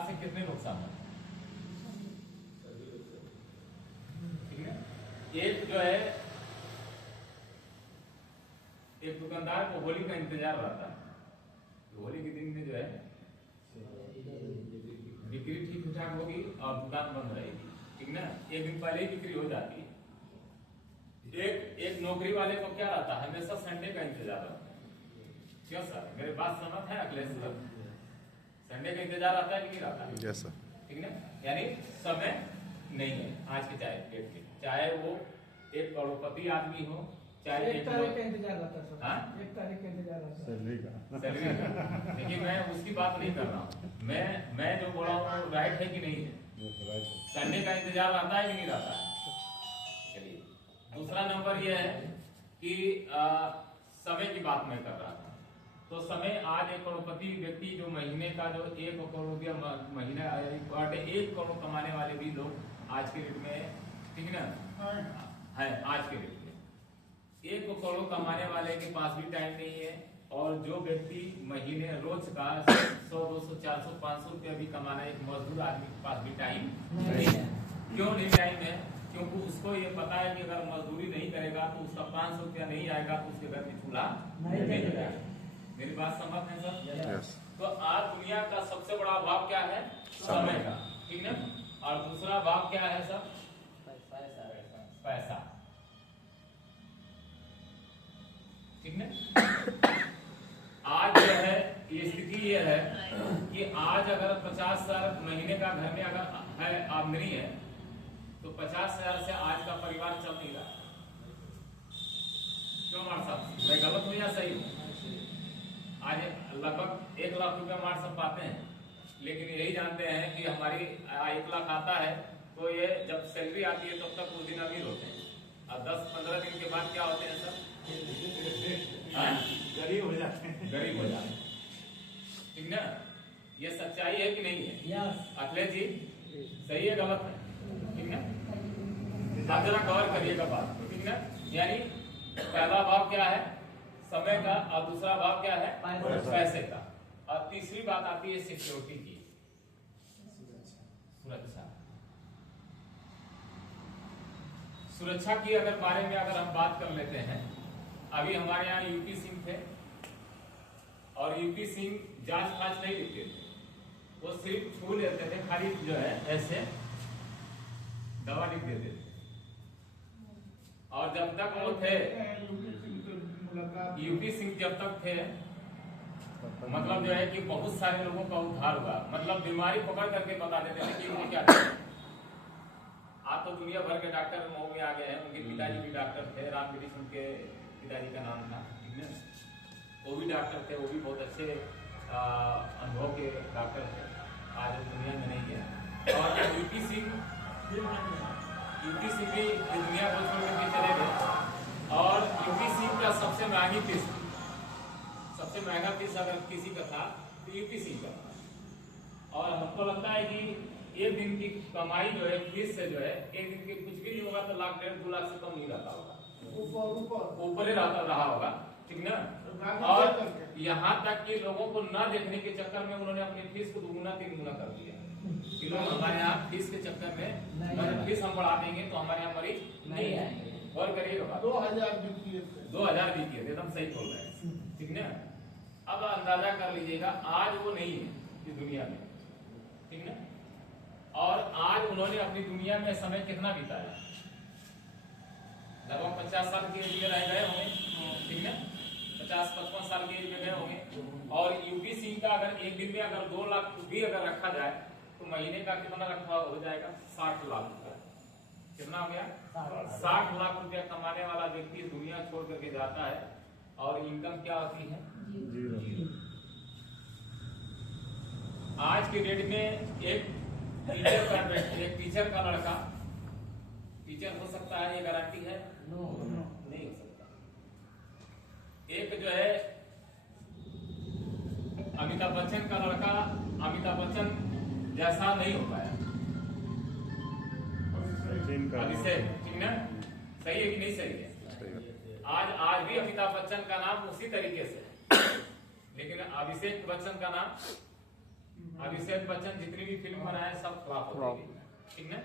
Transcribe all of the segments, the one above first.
से कितने नुकसान है? ठीक है। एक जो है, एक दुकानदार को होली का इंतजार रहता है। होली के दिन में जो है बिक्री ठीक ठाक होगी और दुकान बंद रहेगी, ठीक ना। एक दिन पहले ही बिक्री हो जाती है। एक नौकरी वाले को क्या रहता है, हमेशा संडे का इंतजार रहता है। क्यों सर, मेरे बात समझ है अखिलेश सर? संडे का इंतजार आता है कि नहीं रहता है? Yes sir. ठीक ना। यानी समय नहीं है आज के डेट में, चाहे वो एक करोड़पति आदमी हो, चाहे एक तारीख का इंतजार रहता है सर। हाँ? एक तारीख का इंतजार रहता है सैलरी का। सैलरी का। देखिए मैं उसकी बात नहीं कर रहा हूँ, मैं जो बोला हूँ राइट है कि नहीं है? संडे का इंतजार रहता है कि नहीं रहता है? चलिए, दूसरा नंबर यह है कि समय की बात मैं कर रहा था। तो समय आज एक करोड़पति व्यक्ति जो महीने का जो 1 करोड़ रुपया महीना, 1 करोड़ कमाने वाले भी लोग आज के डेट में, ठीक ना है, आज के डेट में 1 करोड़ कमाने वाले के पास भी टाइम नहीं है। और जो व्यक्ति महीने रोज का 100, 200, 400, 500 रुपया भी कमाना, एक मजदूर आदमी के पास भी टाइम नहीं है। क्यों नहीं टाइम है? क्योंकि उसको ये पता है कि अगर मजदूरी नहीं करेगा तो उसका 500 रुपया नहीं आएगा तो उसके घर में चूल्हा नहीं जलेगा। मेरी बात समझ है सर? यस। तो आज दुनिया का सबसे बड़ा अभाव क्या है? समय का, ठीक ना। और दूसरा अभाव क्या है सर? पैसा, ठीक ना। आज जो है ये स्थिति ये है कि आज अगर 50,000 महीने का घर में अगर है आमदनी है तो 50,000 से आज का परिवार चल नहीं रहा। क्यों मार साहब, मैं गलत हूँ या सही हूँ? आज लगभग 1 लाख रुपया मार सब पाते हैं, लेकिन यही जानते हैं कि हमारी 1 लाख आता है तो ये जब सैलरी आती है तब तक उस दिन अमीर होते हैं, और 10-15 दिन के बाद क्या होते हैं सर? गरीब हो जाते हैं। गरीब हो जाते हैं, ठीक ना। ये सच्चाई है कि नहीं है? यस। अखिलेश जी सही है गलत है? ठीक ना, आप जरा कवर करिएगा बात, ठीक ना। यानी पहला भाव क्या है? समय का, और दूसरा भाव क्या है? पैसे का। और तीसरी बात आती है सिक्योरिटी की, सुरक्षा। सुरक्षा की अगर बारे में अगर हम बात कर लेते हैं, अभी हमारे यहाँ यूपी सिंह थे और यूपी सिंह जांच फांच नहीं लिखते थे, वो सिर्फ छू लेते थे, खाली जो है ऐसे दवा लिख देते थे। और जब तक वो थे, यूपी सिंह जब तक थे, मतलब जो है कि बहुत सारे लोगों का उद्धार हुआ। मतलब बीमारी पकड़ करके बता देते थे कि उन्हें क्या है। आप तो दुनिया भर के डॉक्टर मुंह में आ गए हैं। उनके पिताजी भी डॉक्टर थे, रामगिरी सिंह के पिताजी का नाम था, ठीक है। वो भी डॉक्टर थे, वो भी बहुत अच्छे अनुभव के डॉक्टर थे। आज वो दुनिया में नहीं है। और यूपी सिंह भी दुनिया को छोड़ करके चले गए। और यूपी सिंह का सबसे महंगी फीस, सबसे महंगा फीस अगर किसी का था तो यूपी सिंह का था। और हमको लगता है कि एक दिन की कमाई जो है फीस से जो है, एक दिन के कुछ भी नहीं होगा तो 1.5 डेढ़ 2 लाख से कम नहीं रहता होगा, ऊपर ही रहा होगा, ठीक ना। और यहाँ तक कि लोगों को न देखने के चक्कर में उन्होंने अपनी फीस को 2-3 गुना कर दिया। कि लोग हमारे यहाँ फीस के चक्कर में, फीस हम बढ़ा देंगे तो हमारे यहाँ मरीज नहीं है। और करिएगा 2000 बीपीए एकदम सही बोल रहे हैं, ठीक ना। अब अंदाजा कर लीजिएगा, आज वो नहीं है इस दुनिया में, ठीक ना। और आज उन्होंने अपनी दुनिया में समय कितना बिताया? लगभग 50 साल की एज में रह गए होंगे, ठीक ना। 50-55 साल की एज में गए होंगे। और यूपी सिंह का अगर एक दिन में अगर 2 लाख भी अगर रखा जाए तो महीने का कितना रखा हो जाएगा? 60 लाख रुपया। कितना हो गया? 60 लाख रुपया कमाने वाला व्यक्ति दुनिया छोड़ करके जाता है और इनकम क्या होती है? जीरो। आज के डेट में एक टीचर का लड़का टीचर हो सकता है, ये गारंटी है? नहीं हो सकता। एक जो है अमिताभ बच्चन का लड़का अमिताभ बच्चन जैसा नहीं हो पाया। अभिषेक, ठीक ना। सही है कि नहीं सही है? आज भी अमिताभ बच्चन का नाम उसी तरीके से, लेकिन अभिषेक बच्चन का नाम अभिषेक बच्चन जितनी भी फिल्म बनाए सब फ्लॉप हो गई, ठीक है।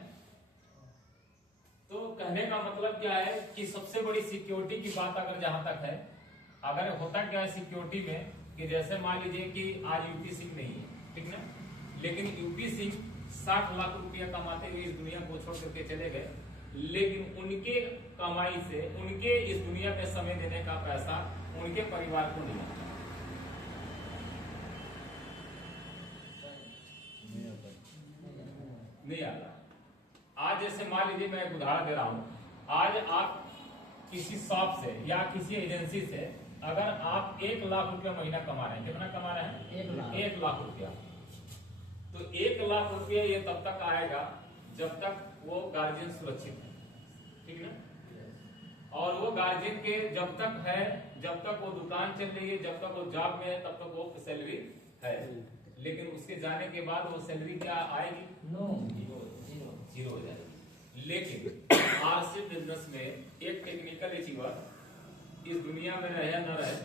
तो कहने का मतलब क्या है कि सबसे बड़ी सिक्योरिटी की बात अगर जहां तक है, अगर होता क्या है सिक्योरिटी में कि जैसे मान लीजिए कि आज यूपी सिंह नहीं है, ठीक ना, लेकिन यूपी सिंह 60 लाख रुपया कमाते हुए इस दुनिया को छोड़ करके चले गए, लेकिन उनके कमाई से उनके इस दुनिया में समय देने का पैसा उनके परिवार को नहीं आता, नहीं आता। आज जैसे मान लीजिए मैं एक उदाहरण दे रहा हूं, आज आप किसी शॉप से या किसी एजेंसी से अगर आप 1 लाख रुपया महीना कमा रहे हैं, कितना कमा रहे हैं? 1 लाख रुपया। तो 1 लाख रुपया ये तब तक आएगा जब तक वो गार्जियन सुरक्षित है, ठीक है ना। और वो गार्जियन के जब तक है, जब तक वो दुकान चल रही है, जब तक वो जॉब में है, तब तक वो सैलरी है। लेकिन उसके जाने के बाद वो सैलरी क्या आएगी? जीरो हो जाएगी। लेकिन आरसी बिजनेस में एक टेक्निकल अचीवर इस दुनिया में रहे न रहे,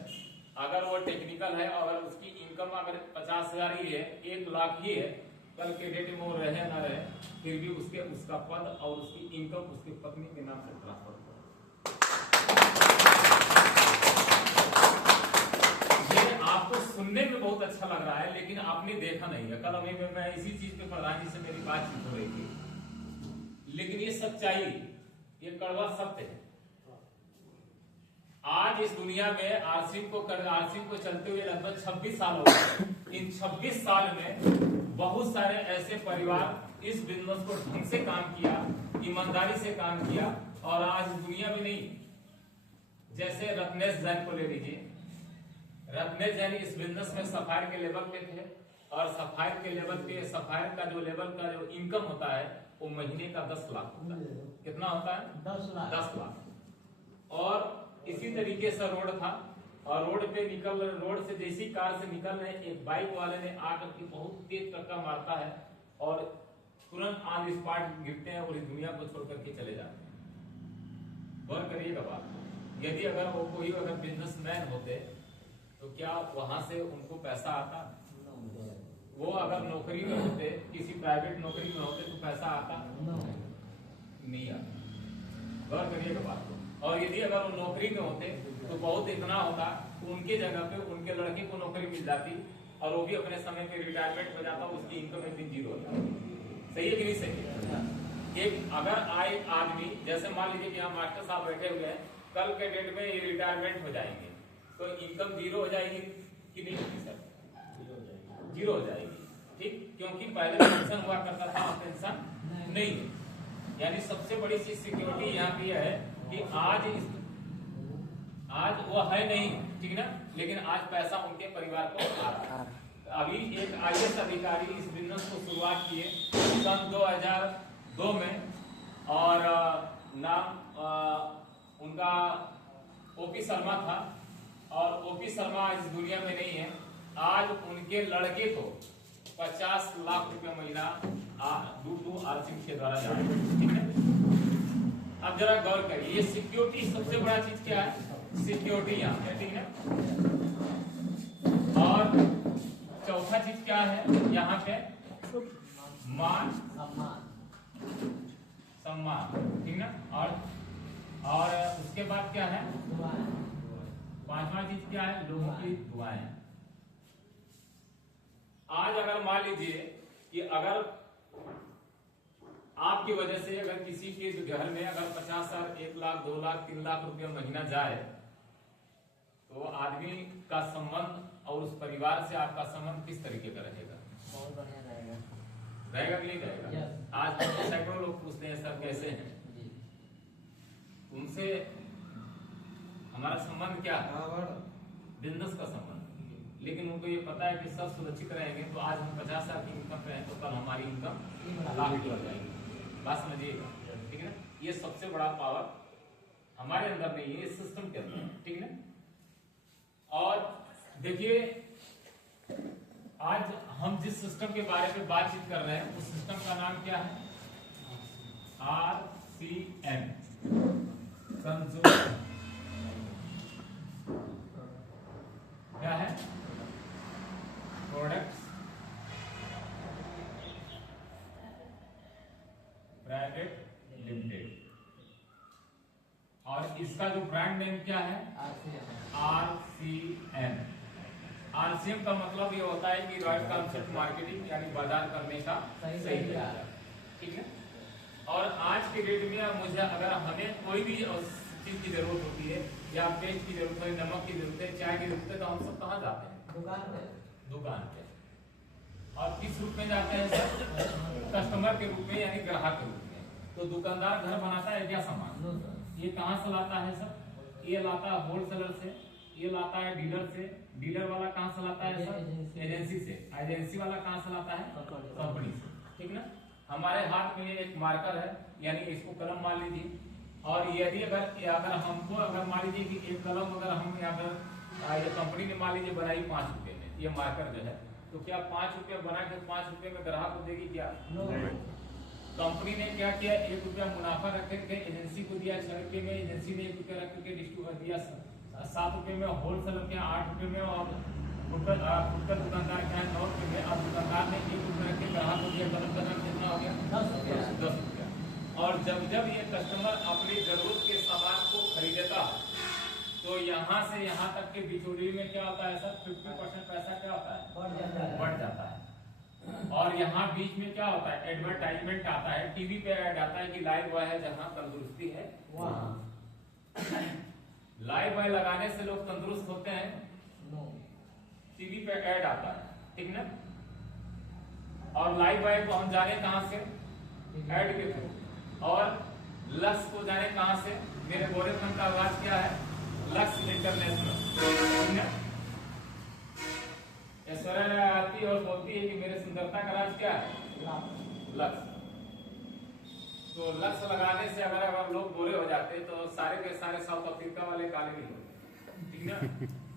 अगर वो टेक्निकल है, अगर उसकी इनकम अगर 50,000 ही है, 1 लाख ही है, कल के डेट में वो रहे न रहे, फिर भी उसका पद और उसकी इनकम उसकी पत्नी के नाम से ट्रांसफर होगा। ये आपको सुनने में बहुत अच्छा लग रहा है, लेकिन आपने देखा नहीं है। कल अभी मैं इसी चीज पे प्रधान जी से मेरी बातचीत हो रही थी, लेकिन ये सच्चाई, ये कड़वा सत्य है। आज इस दुनिया में आरसीएम को चलते हुए लगभग 26 साल हो गए। इन 26 साल में बहुत सारे ऐसे परिवार इस बिजनेस को ढंग से काम किया, ईमानदारी से काम किया, और आज इस दुनिया में नहीं। जैसे रत्नेश जैन को ले लीजिए, रत्नेश जैन इस बिजनेस में सफायर के लेवल पे थे, और सफायर के लेवल पे सफायर का जो लेवल का जो इनकम होता है वो महीने का 10 लाख होता है। कितना होता है? 10 लाख। और इसी तरीके से रोड था, और रोड से जैसी कार से निकल रहे, एक बाइक वाले ने आकर के बहुत तेज धक्का मारता है और तुरंत ऑन द स्पॉट गिरते हैं और इस दुनिया को छोड़ करके चले जाते हैं। गौर करिएगा बात, यदि अगर वो कोई अगर बिजनेसमैन होते तो क्या वहां से उनको पैसा आता? वो अगर नौकरी में होते, किसी प्राइवेट नौकरी में होते तो पैसा आता? नहीं आता। गौर करिएगा बात को। और यदि अगर वो नौकरी में होते तो बहुत इतना होता तो उनके जगह पे उनके लड़के को नौकरी मिल जाती, और वो भी अपने समय पे रिटायरमेंट हो जाता, उसकी इनकम एक दिन जीरो हो जाती। सही है कि नहीं सही है? एक अगर आए आदमी, जैसे मान लीजिए कि यहाँ मास्टर साहब बैठे हुए हैं, कल के डेट में ये रिटायरमेंट हो जाएंगे, तो इनकम जीरो हो जाएगी कि नहीं होगी सर? जीरो हो जाएगी, ठीक। क्योंकि पहले पेंशन हुआ करता था, पेंशन नहीं है। यानी सबसे बड़ी चीज सिक्योरिटी यहाँ की है कि आज वो है नहीं, ठीक ना, लेकिन आज पैसा उनके परिवार को आ रहा है। अभी एक आईएएस अधिकारी इस बिजनेस को शुरुआत किए सन 2002 में, और नाम उनका ओपी शर्मा था, और ओपी शर्मा इस दुनिया में नहीं है। आज उनके लड़के को 50 लाख रुपया महीना डू आरसीएम के द्वारा जा रहा है, ठीक है। अब जरा गौर करिए, ये सिक्योरिटी सबसे बड़ा चीज क्या है? सिक्योरिटी यहाँ है, ठीक है। और चौथा चीज क्या है यहाँ पे? मान सम्मान, ठीक ना। और उसके बाद क्या है? पांचवा चीज क्या है? लोगों की दुआएं। आज अगर मान लीजिए कि अगर आपकी वजह से अगर किसी के घर में अगर 50,000, 1 लाख, 2 लाख, 3 लाख रुपया महीना जाए, तो आदमी का संबंध और उस परिवार से आपका संबंध किस तरीके का रहेगा? बहुत बढ़िया रहेगा। रहेगा कि नहीं रहेगा? आज सैकड़ों लोग पूछते हैं सर कैसे हैं, उनसे हमारा संबंध क्या है? बिजनेस का संबंध। लेकिन उनको ये पता है कि सब सुरक्षित रहेंगे, तो आज हम 50,000 की इनकम पे हैं, तो कल हमारी इनकम लाख की हो जाएगी। बात समझिएगा, ठीक है ना। ये सबसे बड़ा पावर हमारे अंदर नहीं है, इस सिस्टम के अंदर, ठीक है ना। और देखिए, आज हम जिस सिस्टम के बारे में बातचीत कर रहे हैं, उस सिस्टम का नाम क्या है? RCM, कंज्यूमर क्या है? Products private limited. और इसका जो ब्रांड नेम क्या है? RCM। RCM का मतलब ये होता है कि रॉयल कॉन्सेप्ट मार्केटिंग, यानी बाजार करने का सही तरीका। ठीक है। और आज के डेट में मुझे अगर हमें कोई भी चीज की जरूरत होती है, या पेस्ट की जरूरत है, नमक की जरूरत है, चाय की जरूरत है, तो हम सब कहाँ जाते हैं? दुकान पे। और किस रूप में जाते हैं सर? कस्टमर के रूप में, यानी ग्राहक के रूप में। तो दुकानदार घर बनाता है क्या सामान? ये कहाँ से लाता है सर? ये लाता है होलसेलर से, ये लाता है डीलर से। डीलर वाला कहाँ से लाता है सर? एजेंसी से। एजेंसी वाला कहाँ से लाता है? कंपनी से। ठीक ना। हमारे हाथ में एक मार्कर है, यानी इसको कलम मान लीजिए। और यदि अगर हमको मान लीजिए कि एक कलम अगर हम यहाँ पर कंपनी ने मान लीजिए बनाई 5 रुपए में, ये मार्कर जो है, तो क्या 5 रुपए बना के 5 रुपए में ग्राहक को देगी क्या? कंपनी ने क्या किया? 1 रुपया मुनाफा रख के एजेंसी को दिया 6 रुपए में, एजेंसी ने 1 रुपया रख के डिस्ट्रीब्यूटर दिया 7 रुपए में, होलसेलर के 8 रुपए में, और फुटकर दुकानदार क्या है 9 रुपए में। अब दुकानदार ने 1 रुपया रख के ग्राहक को दिया, गलत कदम कितना हो गया? 10 रुपया। और जब ये कस्टमर अपनी जरूरत के सामान को खरीदता है, तो यहाँ से यहाँ तक के बिचौलिए में क्या होता है सर? 50% पैसा क्या होता है? बढ़ जाता है। और यहाँ बीच में क्या होता है? एडवर्टाइजमेंट आता है, टीवी पे ऐड आता है कि लाइव बॉय है, जहाँ तंदुरुस्ती है वहाँ। लाइव बॉय लगाने से लोग तंदुरुस्त होते हैं? टीवी पे ऐड आता है, ठीक ना। और लाइव बॉय को हम जाने कहाँ से? ऐड के थ्रू। और लक्ष्य को जाने कहाँ से? मेरे गोरेखन का आवाज क्या है? लक्ष्य इंटरनेशनल। ऐश्वर्या आती और बोलती है कि मेरे सुंदरता का राज क्या है? लक्ष्य। तो लक्ष्य लगाने से अगर लोग गोरे हो जाते तो सारे के सारे साउथ अफ्रीका वाले काले नहीं होते, ठीक ना।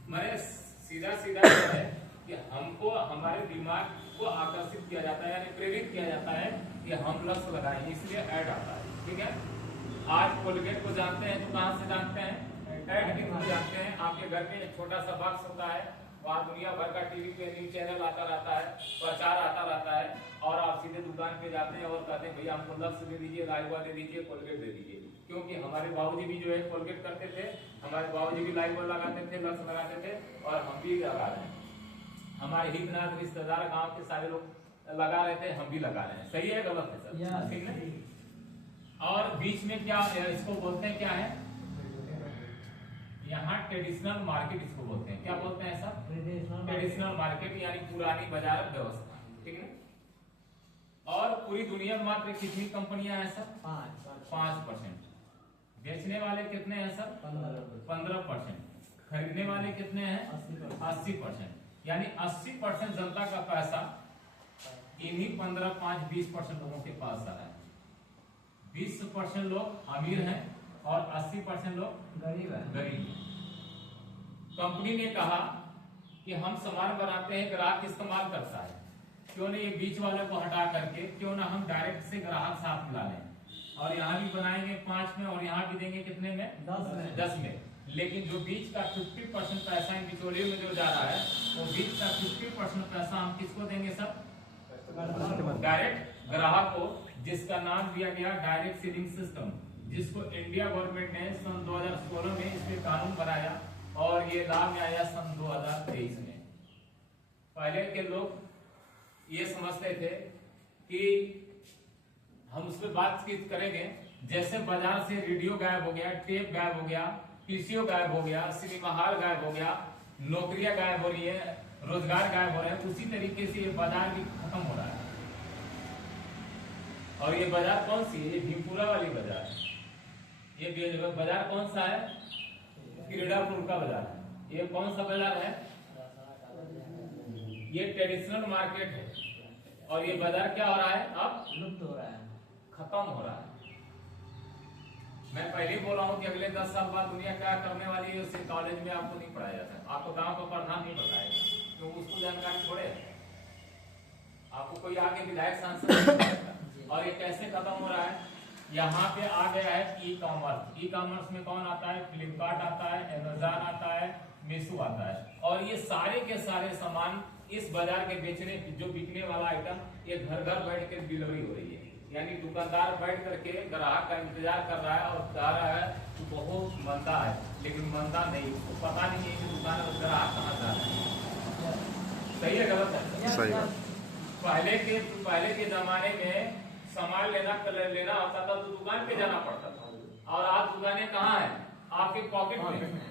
मैंने सीधा है कि हमको हमारे दिमाग को आकर्षित किया जाता है, यानी प्रेरित किया जाता है कि हम लक्ष्य लगाएं, इसलिए ऐड आता है। ठीक है। आज कोलगेट को जानते हैं तो कहाँ से जानते हैं? ऐड के थ्रू जानते हैं। आपके घर में एक छोटा सा बॉक्स होता है, वहाँ दुनिया भर का टीवी पे न्यूज चैनल आता रहता है, प्रचार आता रहता है, और आप सीधे दुकान पे जाते हैं और कहते हैं भैया हमको लक्ष्य दे दीजिए, लाइबॉय दे दीजिए, कोलगेट दे दीजिए। क्योंकि हमारे बाबूजी भी जो है कोलगेट करते थे, हमारे बाबूजी भी लाइबॉय लगाते थे, लक्ष्य लगाते थे, और हम भी लगा रहे हैं। हमारे हितनाथ रिश्तेदार गाँव के सारे लोग लगा रहे थे, हम भी लगा रहे हैं। सही है गलत है सर? ठीक है। और बीच में क्या इसको बोलते हैं? क्या है यहाँ? ट्रेडिशनल मार्केट इसको बोलते हैं। क्या बोलते हैं सर? ट्रेडिशनल मार्केट, यानी पुरानी बाजार व्यवस्था। ठीक है। और पूरी दुनिया में मात्र कितनी कंपनियां हैं सर? 5%। बेचने वाले कितने हैं सर? 15%। खरीदने वाले कितने हैं? 80%। यानी 80% जनता का पैसा इन्हीं 15, 5, 20% लोगों के पास आ रहा है। 20% लोग अमीर हैं और 80% लोग गरीब हैं। कंपनी ने कहा कि हम सामान बनाते हैं, ग्राहक इस्तेमाल करता है, क्यों नहीं ये बीच वाले को हटा करके क्यों ना हम डायरेक्ट से ग्राहक साथ मिला लें, और यहाँ भी बनाएंगे 5 में, और यहाँ भी देंगे कितने में? 10 में। लेकिन जो बीच का 50% पैसा इन बिचौलियों में जो जा रहा है, वो बीच का 50% पैसा हम किसको देंगे सब? डायरेक्ट ग्राहक को, जिसका नाम दिया गया डायरेक्ट सेलिंग सिस्टम, जिसको इंडिया गवर्नमेंट ने सन 2016 में इसमें कानून बनाया, और ये लाभ में आया सन 2023 में। पहले के लोग ये समझते थे कि हम उस पर बातचीत करेंगे, जैसे बाजार से रेडियो गायब हो गया, टेप गायब हो गया, पीसीओ गायब हो गया, सिनेमा हॉल गायब हो गया, नौकरियां गायब हो रही है, रोजगार गायब हो रहे हैं, उसी तरीके से ये बाजार भी खत्म हो रहा है। और ये बाजार कौन सी है? ये भीमपुरा वाली बाजार है। ये बाजार कौन सा है? क्रीडापुर का बाजार है। ये कौन सा बाजार है? ये ट्रेडिशनल मार्केट है। और ये बाजार क्या हो रहा है? अब लुप्त हो रहा है, खत्म हो रहा है। मैं पहले बोल रहा हूँ कि अगले 10 साल बाद दुनिया क्या करने वाली है, उसे कॉलेज में आपको नहीं पढ़ाया जाता है, आपको गांव का प्रधान नहीं बताएगा, तो उसको जानकारी थोड़े है। आपको कोई आगे विधायक सांसद नहीं बताएगा। और ये कैसे खत्म हो रहा है? यहाँ पे आ गया है ई कॉमर्स। ई कॉमर्स में कौन आता है? फ्लिपकार्ट आता है, अमेजॉन आता है, मीशो आता है, और ये सारे के सारे सामान इस बाजार के बेचने, जो बिकने वाला आइटम, ये घर घर बैठ के डिलीवरी हो रही है। यानी दुकानदार बैठ करके ग्राहक का इंतजार कर रहा है और कह रहा है कि बहुत मंदा है, लेकिन मंदा नहीं, उसको पता नहीं है कि दुकान ग्राहक कहाँ जा रहा है। सही है गलत है? सही बात। पहले के जमाने में सामान लेना होता था तो दुकान पे जाना पड़ता था, और आज दुकानें कहाँ है? आपके पॉकेट में।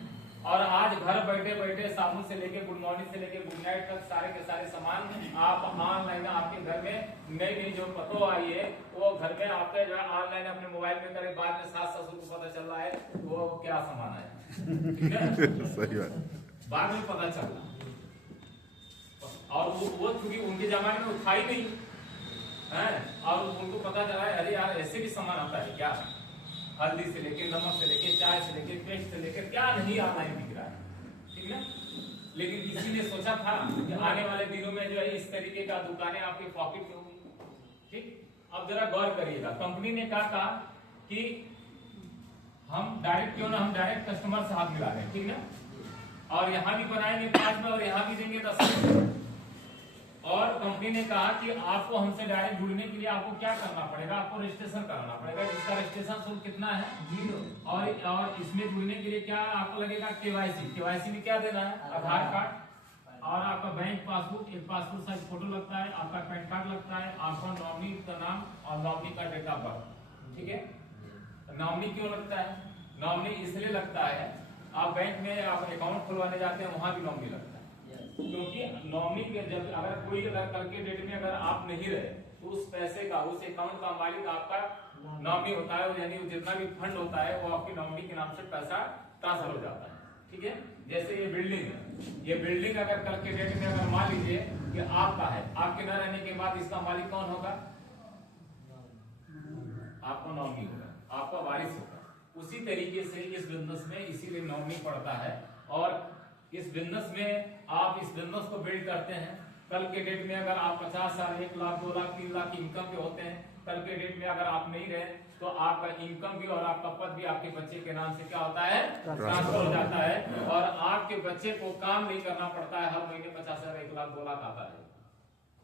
और आज घर बैठे बैठे साबुन से लेके गुड मॉर्निंग से लेके गुड नाइट तक सारे के सारे सामान आप ऑनलाइन आपके घर में नई नई जो पतो आई है वो घर में आपके जो ऑनलाइन अपने मोबाइल में करे, बाद में सास ससुर को पता चल रहा है वो क्या सामान है। ठीक है? सही बात। बाद में पता चल रहा, और वो चूंकि उनके जमाने में वो था ही नहीं है, और उनको पता चला है अरे यार ऐसे भी सामान आता है क्या, हल्दी से लेके नमक से लेके चाय से लेके पेस्ट से लेके क्या नहीं ऑनलाइन बिक रहा है। ठीक है, लेकिन किसी ने सोचा था कि आने वाले दिनों में जो है इस तरीके का दुकानें आपके पॉकेट में होंगी। ठीक, अब जरा गौर करिएगा, कंपनी ने कहा कि हम डायरेक्ट क्यों ना हम डायरेक्ट कस्टमर से हाथ मिला रहे हैं। ठीक ना, और यहाँ भी बनाएंगे 5 में और यहाँ भी देंगे 10 में। और कंपनी ने कहा कि आपको हमसे डायरेक्ट जुड़ने के लिए आपको क्या करना पड़ेगा, आपको रजिस्ट्रेशन कराना पड़ेगा, जिसका रजिस्ट्रेशन शुल्क कितना है 0। और इसमें जुड़ने के लिए क्या आपको लगेगा केवाईसी में क्या देना है, आधार कार्ड और आपका बैंक पासबुक, एक पासपोर्ट साइज फोटो लगता है, आपका पैन कार्ड लगता है, आपका नॉमिनी का नाम और नॉमिनी का डेट ऑफ बर्थ। ठीक है, नॉमिनी क्यों लगता है? नॉमिनी इसलिए लगता है, आप बैंक में आप अकाउंट खुलवाने जाते हैं वहां भी नॉमिनी लगता है, क्योंकि नॉमिनी के जब अगर कोई कल के डेट में अगर आप नहीं रहे तो उस पैसे का उस अकाउंट का मालिक आपका नॉमिनी होता है, यानी जितना भी फंड होता है वो आपकी नॉमिनी के नाम से पैसा ट्रांसफर हो जाता है। ठीक है, जैसे ये बिल्डिंग है, ये बिल्डिंग अगर कल के डेट में अगर मान लीजिए कि आपका है, आपके न रहने के बाद इसका मालिक कौन होगा? आपका नॉमिनी होगा, आपका वारिस होगा। उसी तरीके से इस बिजनेस में इसीलिए नॉमिनी पड़ता है, और इस बिजनेस में आप इस बिजनेस को बिल्ड करते हैं। कल के डेट में अगर आप 50 साल 1 लाख 2 लाख 3 लाख की इनकम पे होते हैं, कल के डेट में अगर आप नहीं रहे तो आपका इनकम भी और आपका पद भी आपके बच्चे के नाम से क्या होता है, ट्रांसफर हो जाता है, और आपके बच्चे को काम नहीं करना पड़ता है, हर महीने 50,000 1 लाख 2 लाख आता है,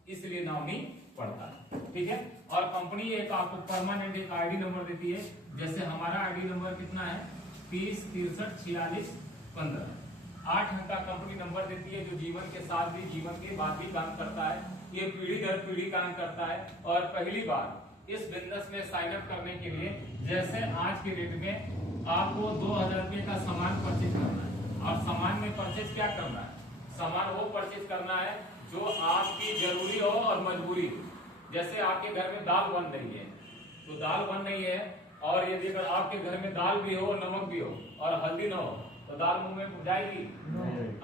इसलिए नॉमिनी पड़ता है। ठीक है, और कंपनी एक आपको परमानेंट एक आईडी नंबर देती है, जैसे हमारा आईडी नंबर कितना है 30 63 46 15, 8 अंक का कंपनी नंबर देती है, जो जीवन के साथ भी जीवन के बाद भी काम करता है, ये पीढ़ी दर पीढ़ी काम करता है। और पहली बार इस बिजनेस में साइन अप करने के लिए, जैसे आज के डेट में आपको 2000 रुपए का सामान परचेज करना है, और सामान में परचेज क्या करना है, सामान वो परचेज करना है जो आपकी जरूरी हो और मजबूरी हो। जैसे आपके घर में दाल बन रही है, तो दाल बन रही है, और यदि अगर आपके घर में दाल भी हो, नमक भी हो और हल्दी ना हो तो दाल मुंह में जाएगी।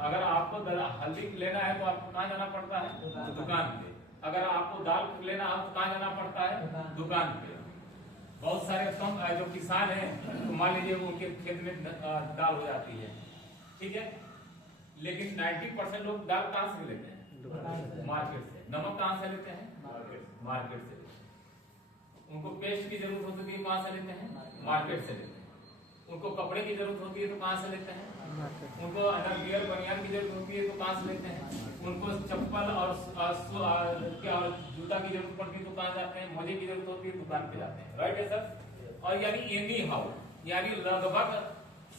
अगर आपको हल्दी लेना है तो आपको कहाँ जाना पड़ता है, दुकान पे। अगर आपको दाल लेना है तो कहाँ जाना पड़ता है, दुकान पे। बहुत सारे कम जो किसान हैं तो मान लीजिए वो उनके खेत में दाल हो जाती है। ठीक है, लेकिन 90% लोग दाल कहाँ से लेते हैं, मार्केट से। नमक कहाँ से लेते हैं, मार्केट से। उनको पेस्ट की जरूरत होती है, कहाँ से लेते हैं, मार्केट से लेते हैं। उनको कपड़े की जरूरत होती है तो कहाँ से लेते हैं, उनको अंडरवियर बनियान की जरूरत होती है तो कहाँ से लेते हैं, उनको चप्पल और क्या जूता की जरूरत पड़ती है तो कहाँ जाते हैं, मोजे की जरूरत होती है दुकान पे जाते हैं। राइट है सर। और यानी एनी हाउ, यानी लगभग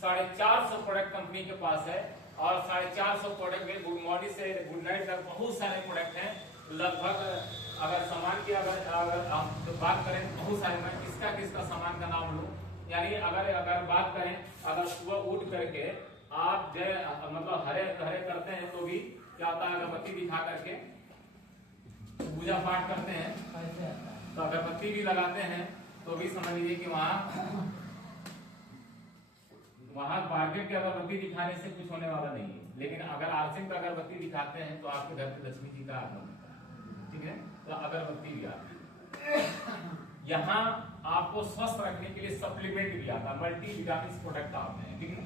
450 प्रोडक्ट कंपनी के पास है, और 450 प्रोडक्ट में गुड मॉर्निंग से गुड नाइट तक बहुत सारे प्रोडक्ट हैं। लगभग अगर सामान की अगर हम तो बात करें बहुत सारे, मैं किसका सामान का नाम लूं, यानी अगर बात करें, अगर सुबह उठ करके आप जय मतलब हरे हरे करते हैं तो भी क्या होता है, अगरबत्ती दिखा करके पूजा पाठ करते हैं, तो अगरबत्ती भी लगाते हैं तो भी समझ लीजिए कि वहां मार्केट की अगरबत्ती दिखाने से कुछ होने वाला नहीं है। लेकिन अगर आरसिंग का अगरबत्ती दिखाते हैं तो आपके घर पे लक्ष्मी जी का आगमन होता है। ठीक है, तो अगरबत्ती भी आती है। यहाँ आपको स्वस्थ रखने के लिए सप्लीमेंट भी आता है, मल्टी विटामिन प्रोडक्ट आते हैं। ठीक है,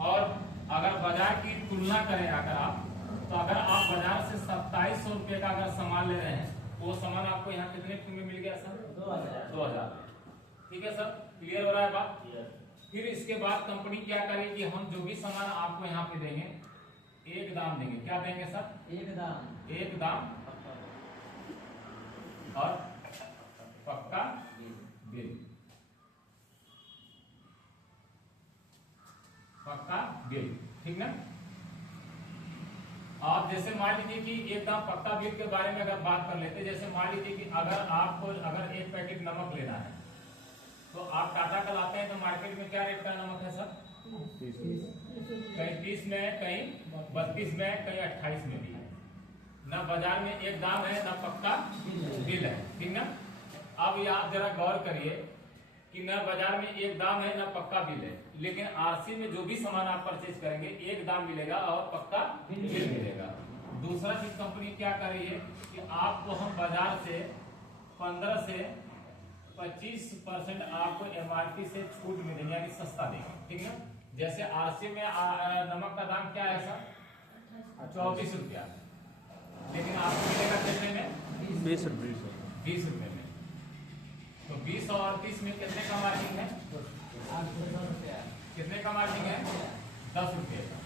और अगर बाजार की तुलना करें अगर आप, तो अगर आप बाजार से 2700 रुपए का अगर सामान ले रहे हैं तो वो सामान आपको यहाँ कितने में मिल गया सर, 2000। ठीक है सर, क्लियर हो रहा है बात। फिर इसके बाद कंपनी क्या करेगी, हम जो भी सामान आपको यहाँ पे देंगे एक दाम देंगे। क्या देंगे सर, एक दाम और पक्का बिल, पक्का बिल, ठीक ना। आप जैसे मान लीजिए कि एकदम पक्का बिल के बारे में अगर बात कर लेते, जैसे मान लीजिए कि अगर एक पैकेट नमक लेना है तो आप टाटा का लाते हैं तो मार्केट में क्या रेट का नमक है सर? कहीं 30 में, कहीं 32 में, कहीं 28 में भी है ना। बाजार में एक दाम है ना, पक्का बिल है, ठीक ना। अब ये आप जरा गौर करिए कि न बाजार में एक दाम है ना पक्का बिल है, लेकिन आरसी में जो भी सामान आप परचेज करेंगे एक दाम मिलेगा और पक्का बिल मिलेगा। दूसरा चीज कंपनी क्या कर रही है कि आपको हम बाजार से 15 से 25% आपको एमआरपी से छूट मिलेगी, यानी सस्ता देंगे, ठीक है। जैसे आरसी में नमक का दाम क्या है सर? 24 रुपया, लेकिन आपको मिलेगा कितने में? 20 रुपये। 20 रुपए में। तो 20 और 30 में कितने का मार्जिन है? कितने का मार्जिन है? 10 रुपये का।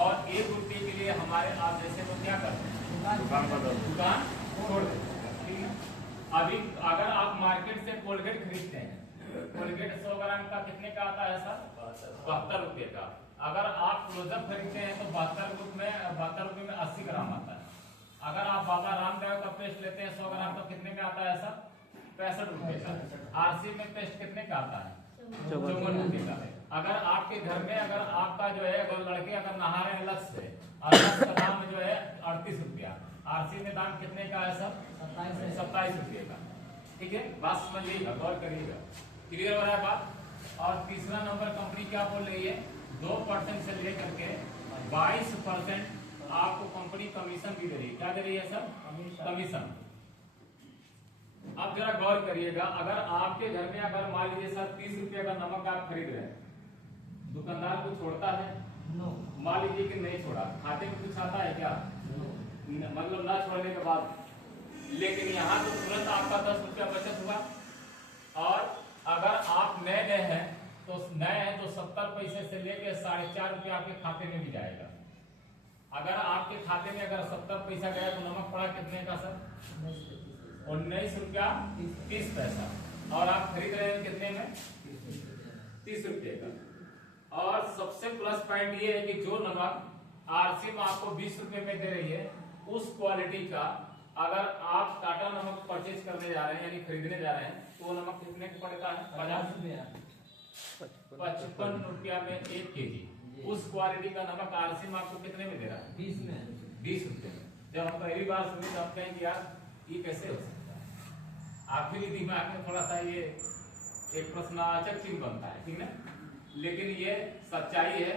और 1 रुपये के लिए हमारे आप जैसे तो क्या करते हैं? दुकान छोड़ देते हैं, ठीक है। अभी अगर आप मार्केट से कोलगेट खरीदते हैं, कोलगेट 100 ग्राम का कितने का आता है सर? 72 रुपये का। अगर आप क्लोजअप खरीदते हैं तो 72 रुपये में 80 ग्राम आता है। अगर आप बाबा रामदेव का पेस्ट लेते हैं 100 ग्राम तो कितने का आता है सर? 65 रुपये का। आरसी में पेस्ट कितने का आता है? 54 रुपये का। अगर आपके घर में अगर आपका जो है अगर लड़के अगर नहा रहे हैं अलग से, अलग का दाम जो है 38 रुपया, आरसी में दाम कितने का है सर? 27 रुपये का, ठीक है। बात समझिएगा, गौर करिएगा, क्लियर हो रहा है बात। और तीसरा नंबर कंपनी क्या बोल रही है? 2% से लेकर के 22% आपको कंपनी कमीशन भी दे रही है। क्या दे रही है सर? कमीशन। अब जरा गौर करिएगा, अगर आपके घर में अगर मान लीजिए सर 30 रुपये का नमक आप खरीद रहे हैं, दुकानदार को छोड़ता है? मान लीजिए कि नहीं छोड़ा, खाते में कुछ आता है क्या? मतलब ना छोड़ने के बाद, लेकिन यहाँ तो तुरंत आपका 10 रुपया बचत हुआ। और अगर आप नए हैं तो 70 पैसे से लेकर 4.5 रुपया आपके खाते में भी जाएगा। अगर आपके खाते में अगर 70 पैसा गया तो नमक पड़ा कितने का सर? 19 रुपया 30 पैसा। और आप खरीद रहे हैं कितने में? 30 रुपये का। और सबसे प्लस पॉइंट ये है कि जो नमक आरसी में आपको 20 रुपये में दे रही है, उस क्वालिटी का अगर आप टाटा नमक परचेज करने जा रहे हैं यानी खरीदने जा रहे हैं तो वो नमक कितने का पड़ता है? 55 रुपया में 1 kg। उस क्वालिटी का नमक आरसी में आपको कितने में दे रहा है? 20 रुपये में। जब हम पहली बार सुने तो हम कहें कि यार ये कैसे हो सकता है? आपके लिए दिमाग में थोड़ा सा ये एक प्रश्नवाचक चिन्ह बनता है, ठीक है, लेकिन ये सच्चाई है।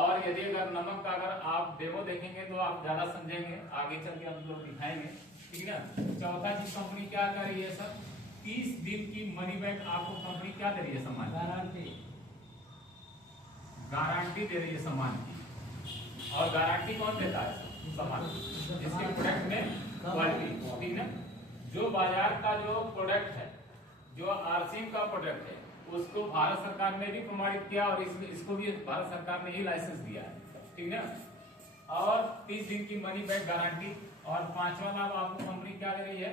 और यदि अगर नमक का अगर आप डेमो देखेंगे तो आप ज्यादा समझेंगे, आगे चल के हम लोग दिखाएंगे, ठीक है ना। चौथा चीज कंपनी क्या कर रही है सर? 30 दिन की मनी बैक आपको कंपनी क्या दे रही है? सामान गारंटी दे रही है सामान की। और गारंटी कौन देता है? सामान, जिसके प्रोडक्ट में क्वालिटी, ठीक है। जो बाजार का जो प्रोडक्ट है, जो आरसी का प्रोडक्ट है, उसको भारत सरकार ने भी प्रमाणित किया और इसको भी भारत सरकार ने ही लाइसेंस दिया है, ठीक है। और 30 दिन की मनी बैक गारंटी। और 5वां लाभ आपको कंपनी क्या दे रही है?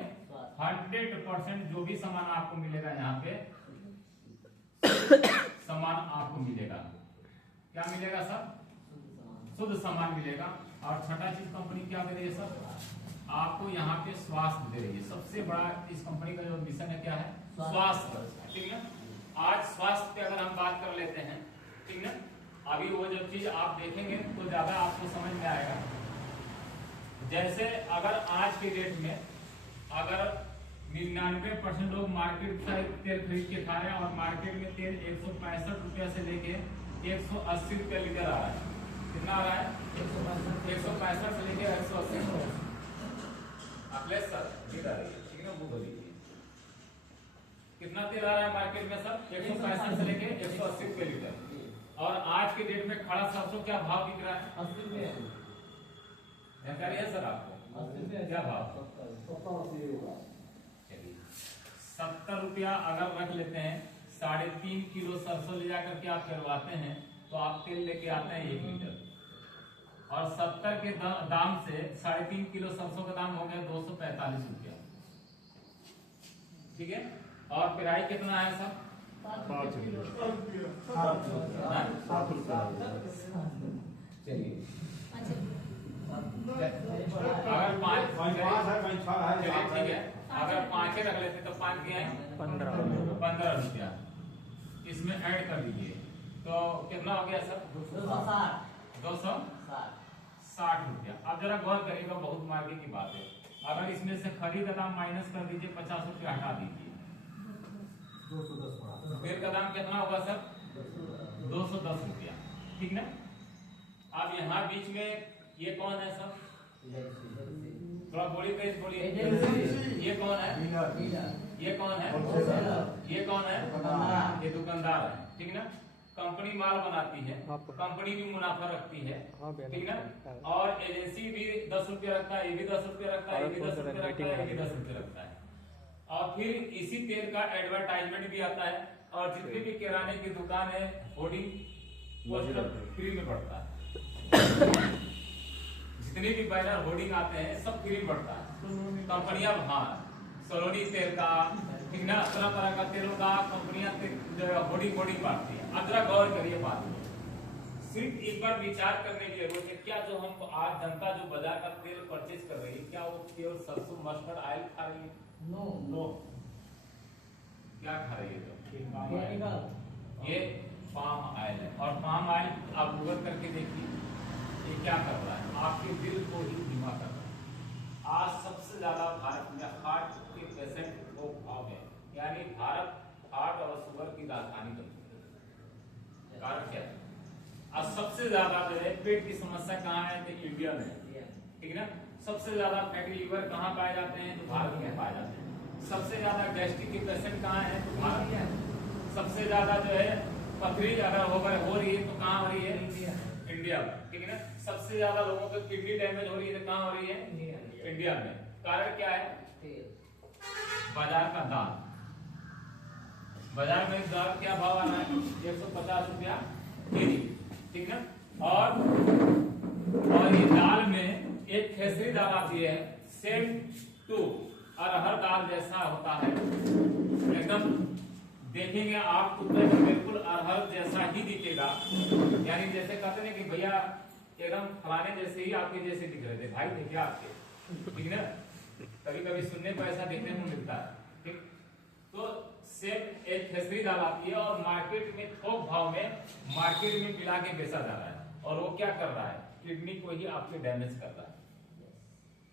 100% जो भी सामान आपको मिलेगा यहाँ पे सामान आपको मिलेगा, क्या मिलेगा सर? शुद्ध सामान मिलेगा। और छठा चीज कंपनी क्या दे रही है सर? आपको यहाँ पे स्वास्थ्य दे रही है। सबसे बड़ा इस कंपनी का जो मिशन है क्या है? स्वास्थ्य, ठीक है। आज स्वास्थ्य पे अगर हम बात कर लेते हैं, ठीक है, अभी वो जो चीज आप देखेंगे तो ज्यादा आपको समझ में आएगा। जैसे अगर आज के डेट में अगर 99% लोग मार्केट से तेल खरीद के खा रहे हैं और मार्केट में तेल 165 रुपया से लेके 180 रुपया लीटर आ रहा है। कितना आ रहा है? 165 से लेके 180 अखिलेश सर लीटर, ठीक है, वो बोलिए कितना तेल आ रहा है मार्केट में सर? 165 से लेके 180 रुपये लीटर। और आज के डेट में खड़ा सरसों क्या भाव बिक रहा है? 80 रुपये। जानकारी है सर आपको? क्या भाव? 70 रुपया अगर रख लेते हैं, 3.5 किलो सरसों ले जाकर के आप करवाते हैं तो आप तेल लेके आते हैं 1 लीटर। और 70 के दाम से 3.5 किलो सरसों का दाम हो गया 245 रुपया, ठीक है। और पिराई कितना है सब? 7 चलिए अगर अगर 5 चलिए ठीक है, अगर 5 रख लेते तो 5 के हैं 15 रुपया, इसमें ऐड कर दीजिए तो कितना हो गया सर? 260 रुपया। अब जरा गौर करिएगा, बहुत मार्के की बात है। अगर इसमें से खरीद दाम माइनस कर दीजिए, 50 रुपया हटा दीजिए, फिर का दाम कितना होगा सर? 210 रुपया, ठीक ना? अब यहाँ बीच में ये कौन है सर? थोड़ा बोलिए, तेज बोलिए। ये कौन है? ये कौन है? ये कौन है? ये दुकानदार है, ठीक ना? कंपनी माल बनाती है, कंपनी भी मुनाफा रखती है, ठीक ना? और एजेंसी भी 10 रुपया रखता है, ये भी 10 रुपया रखता है, ये भी 10 रुपया रखता है, ये भी 10 रुपया रखता है। और फिर इसी तेल का एडवर्टाइजमेंट भी आता है, और जितनी भी किराने की दुकान है, होर्डिंग पोस्टर फ्री में पड़ता है। जितने भी बैनर होर्डिंग आते हैं सब फ्री में पड़ता है। कंपनियां बाहर सलोनी तेल का, ठीक ना, तरह तरह का तेलों का कंपनियां होर्डिंग बांटती है। अब जरा गौर करिए बात में, सिर्फ एक बार विचार करने की जरूरत है। क्या जो हम आज जनता जो बाजार का तेल परचेज कर रही है, क्या वो केवल सरसों मस्टर्ड ऑयल खा रही है? नो। क्या खा रही है? तो ये पाम ऑयल है, और पाम ऑयल आप गूगल करके देखिए ये क्या कर रहा है, आपके दिल को ही धीमा कर रहा है। आज सबसे ज्यादा भारत में हार्ट के पेशेंट को भाव है, यानी भारत हार्ट और शुगर की राजधानी बन चुकी है। कारण क्या है? आज सबसे ज्यादा जो है पेट की समस्या कहाँ है? तो इंडिया में, ठीक है ना? सबसे ज्यादा फैटी लीवर कहाँ पाए जाते हैं? तो भारत में पाए जाते हैं। सबसे ज्यादा गैस्ट्रिक के पेशेंट कहाँ है? तो भारत में। सबसे ज्यादा जो है पथरी अगर हो रही है तो कहाँ हो रही है? इंडिया में, ठीक है ना? सबसे ज्यादा लोगों को किडनी डैमेज हो रही है तो कहाँ हो रही है? इंडिया में। कारण क्या है? बाजार का दाल। बाजार में दाल क्या भाव आ रहा है? 150 रुपया केजी, ठीक ना? और ये दाल में एक खेसरी दाल आती है, सेम टू अरहर दाल जैसा होता है, एकदम देखेंगे आप तो बिल्कुल अरहर जैसा ही दिखेगा। यानी जैसे कहते हैं कि भैया एकदम फलाने जैसे ही आपके जैसे दिख रहे थे, भाई थे क्या आपके, ठीक ना? कभी कभी सुनने को ऐसा देखने को मिलता है, ठीक? तो सेम एक खेसरी दाल आती है और मार्केट में थोक भाव में मार्केट में मिला के बेचा जा रहा है, और वो क्या कर रहा है? किडनी को ही आपके डैमेज कर रहा है,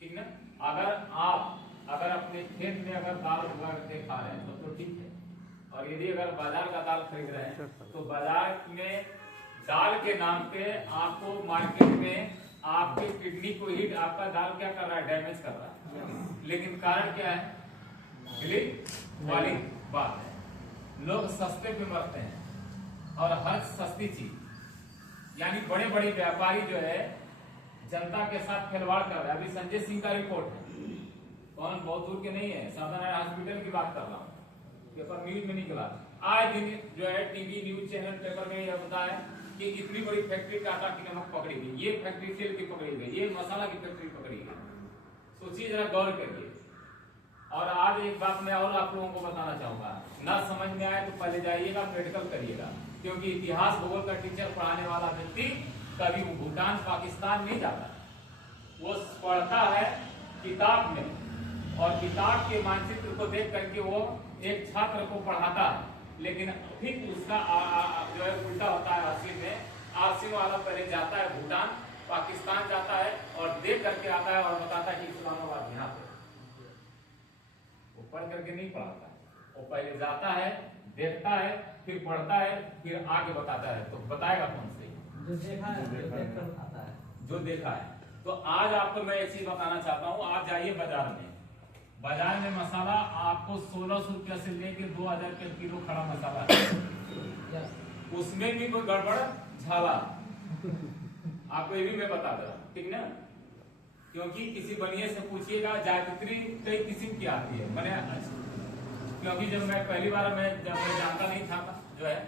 ठीक ना? अगर अपने खेत में अगर दाल उगा के खा रहे हैं तो ठीक है, और यदि अगर बाजार का दाल खरीद रहे हैं तो बाजार में दाल के नाम पे आपको मार्केट में आपके किडनी को ही आपका दाल क्या कर रहा है? डैमेज कर रहा है। लेकिन कारण क्या है? गलत वाली बात है। लोग सस्ते पे मरते हैं, और हर सस्ती चीज, यानी बड़े बड़े व्यापारी जो है जनता के साथ खिलवाड़ कर रहे हैं। अभी संजय सिंह का रिपोर्ट है, कौन, बहुत दूर के नहीं है, साधारण हॉस्पिटल की बात कर रहा हूँ, पेपर न्यूज में निकला। आज दिन जो है टीवी न्यूज चैनल पेपर में यह होता है कि इतनी बड़ी फैक्ट्री टाटा की नमक पकड़ी गई, ये फैक्ट्री तेल की पकड़ी गई, ये मसाला की फैक्ट्री पकड़ी गई। सोचिए जरा, गौर करिए। और आज एक बात मैं और आप लोगों को बताना चाहूंगा, ना समझ में आए तो पहले जाइएगा प्रैक्टिकल करिएगा, क्योंकि इतिहास भूगोल का टीचर पढ़ाने वाला व्यक्ति कभी भूटान पाकिस्तान नहीं जाता, वो पढ़ता है किताब में, और किताब के मानचित्र को देख करके वो एक छात्र को पढ़ाता है। लेकिन ठीक उसका जो है उल्टा होता है। आसिम में आसिम वाला पहले जाता है भूटान पाकिस्तान जाता है और देख करके आता है और बताता है कि इस्लामाबाद यहाँ पे, वो पढ़ करके नहीं पढ़ाता है, वो पहले जाता है, देखता है, फिर पढ़ता है, फिर आगे बताता है। तो बताएगा कौन से? जो देखा है, जो देखा है। तो आज आपको मैं एक चीज बताना चाहता हूँ, आप जाइए बाजार में मसाला आपको 1600 रुपया से लेके 2000 रुपये किलो खड़ा मसाला है, उसमें भी कोई गड़बड़ झाला, आपको ये भी मैं बता दे रहा हूँ, ठीक ना? क्योंकि किसी बनिए से पूछिएगा, जागृति कई किस्म की आती है। मैंने क्योंकि जब मैं पहली बार मैं जानता नहीं था जो है,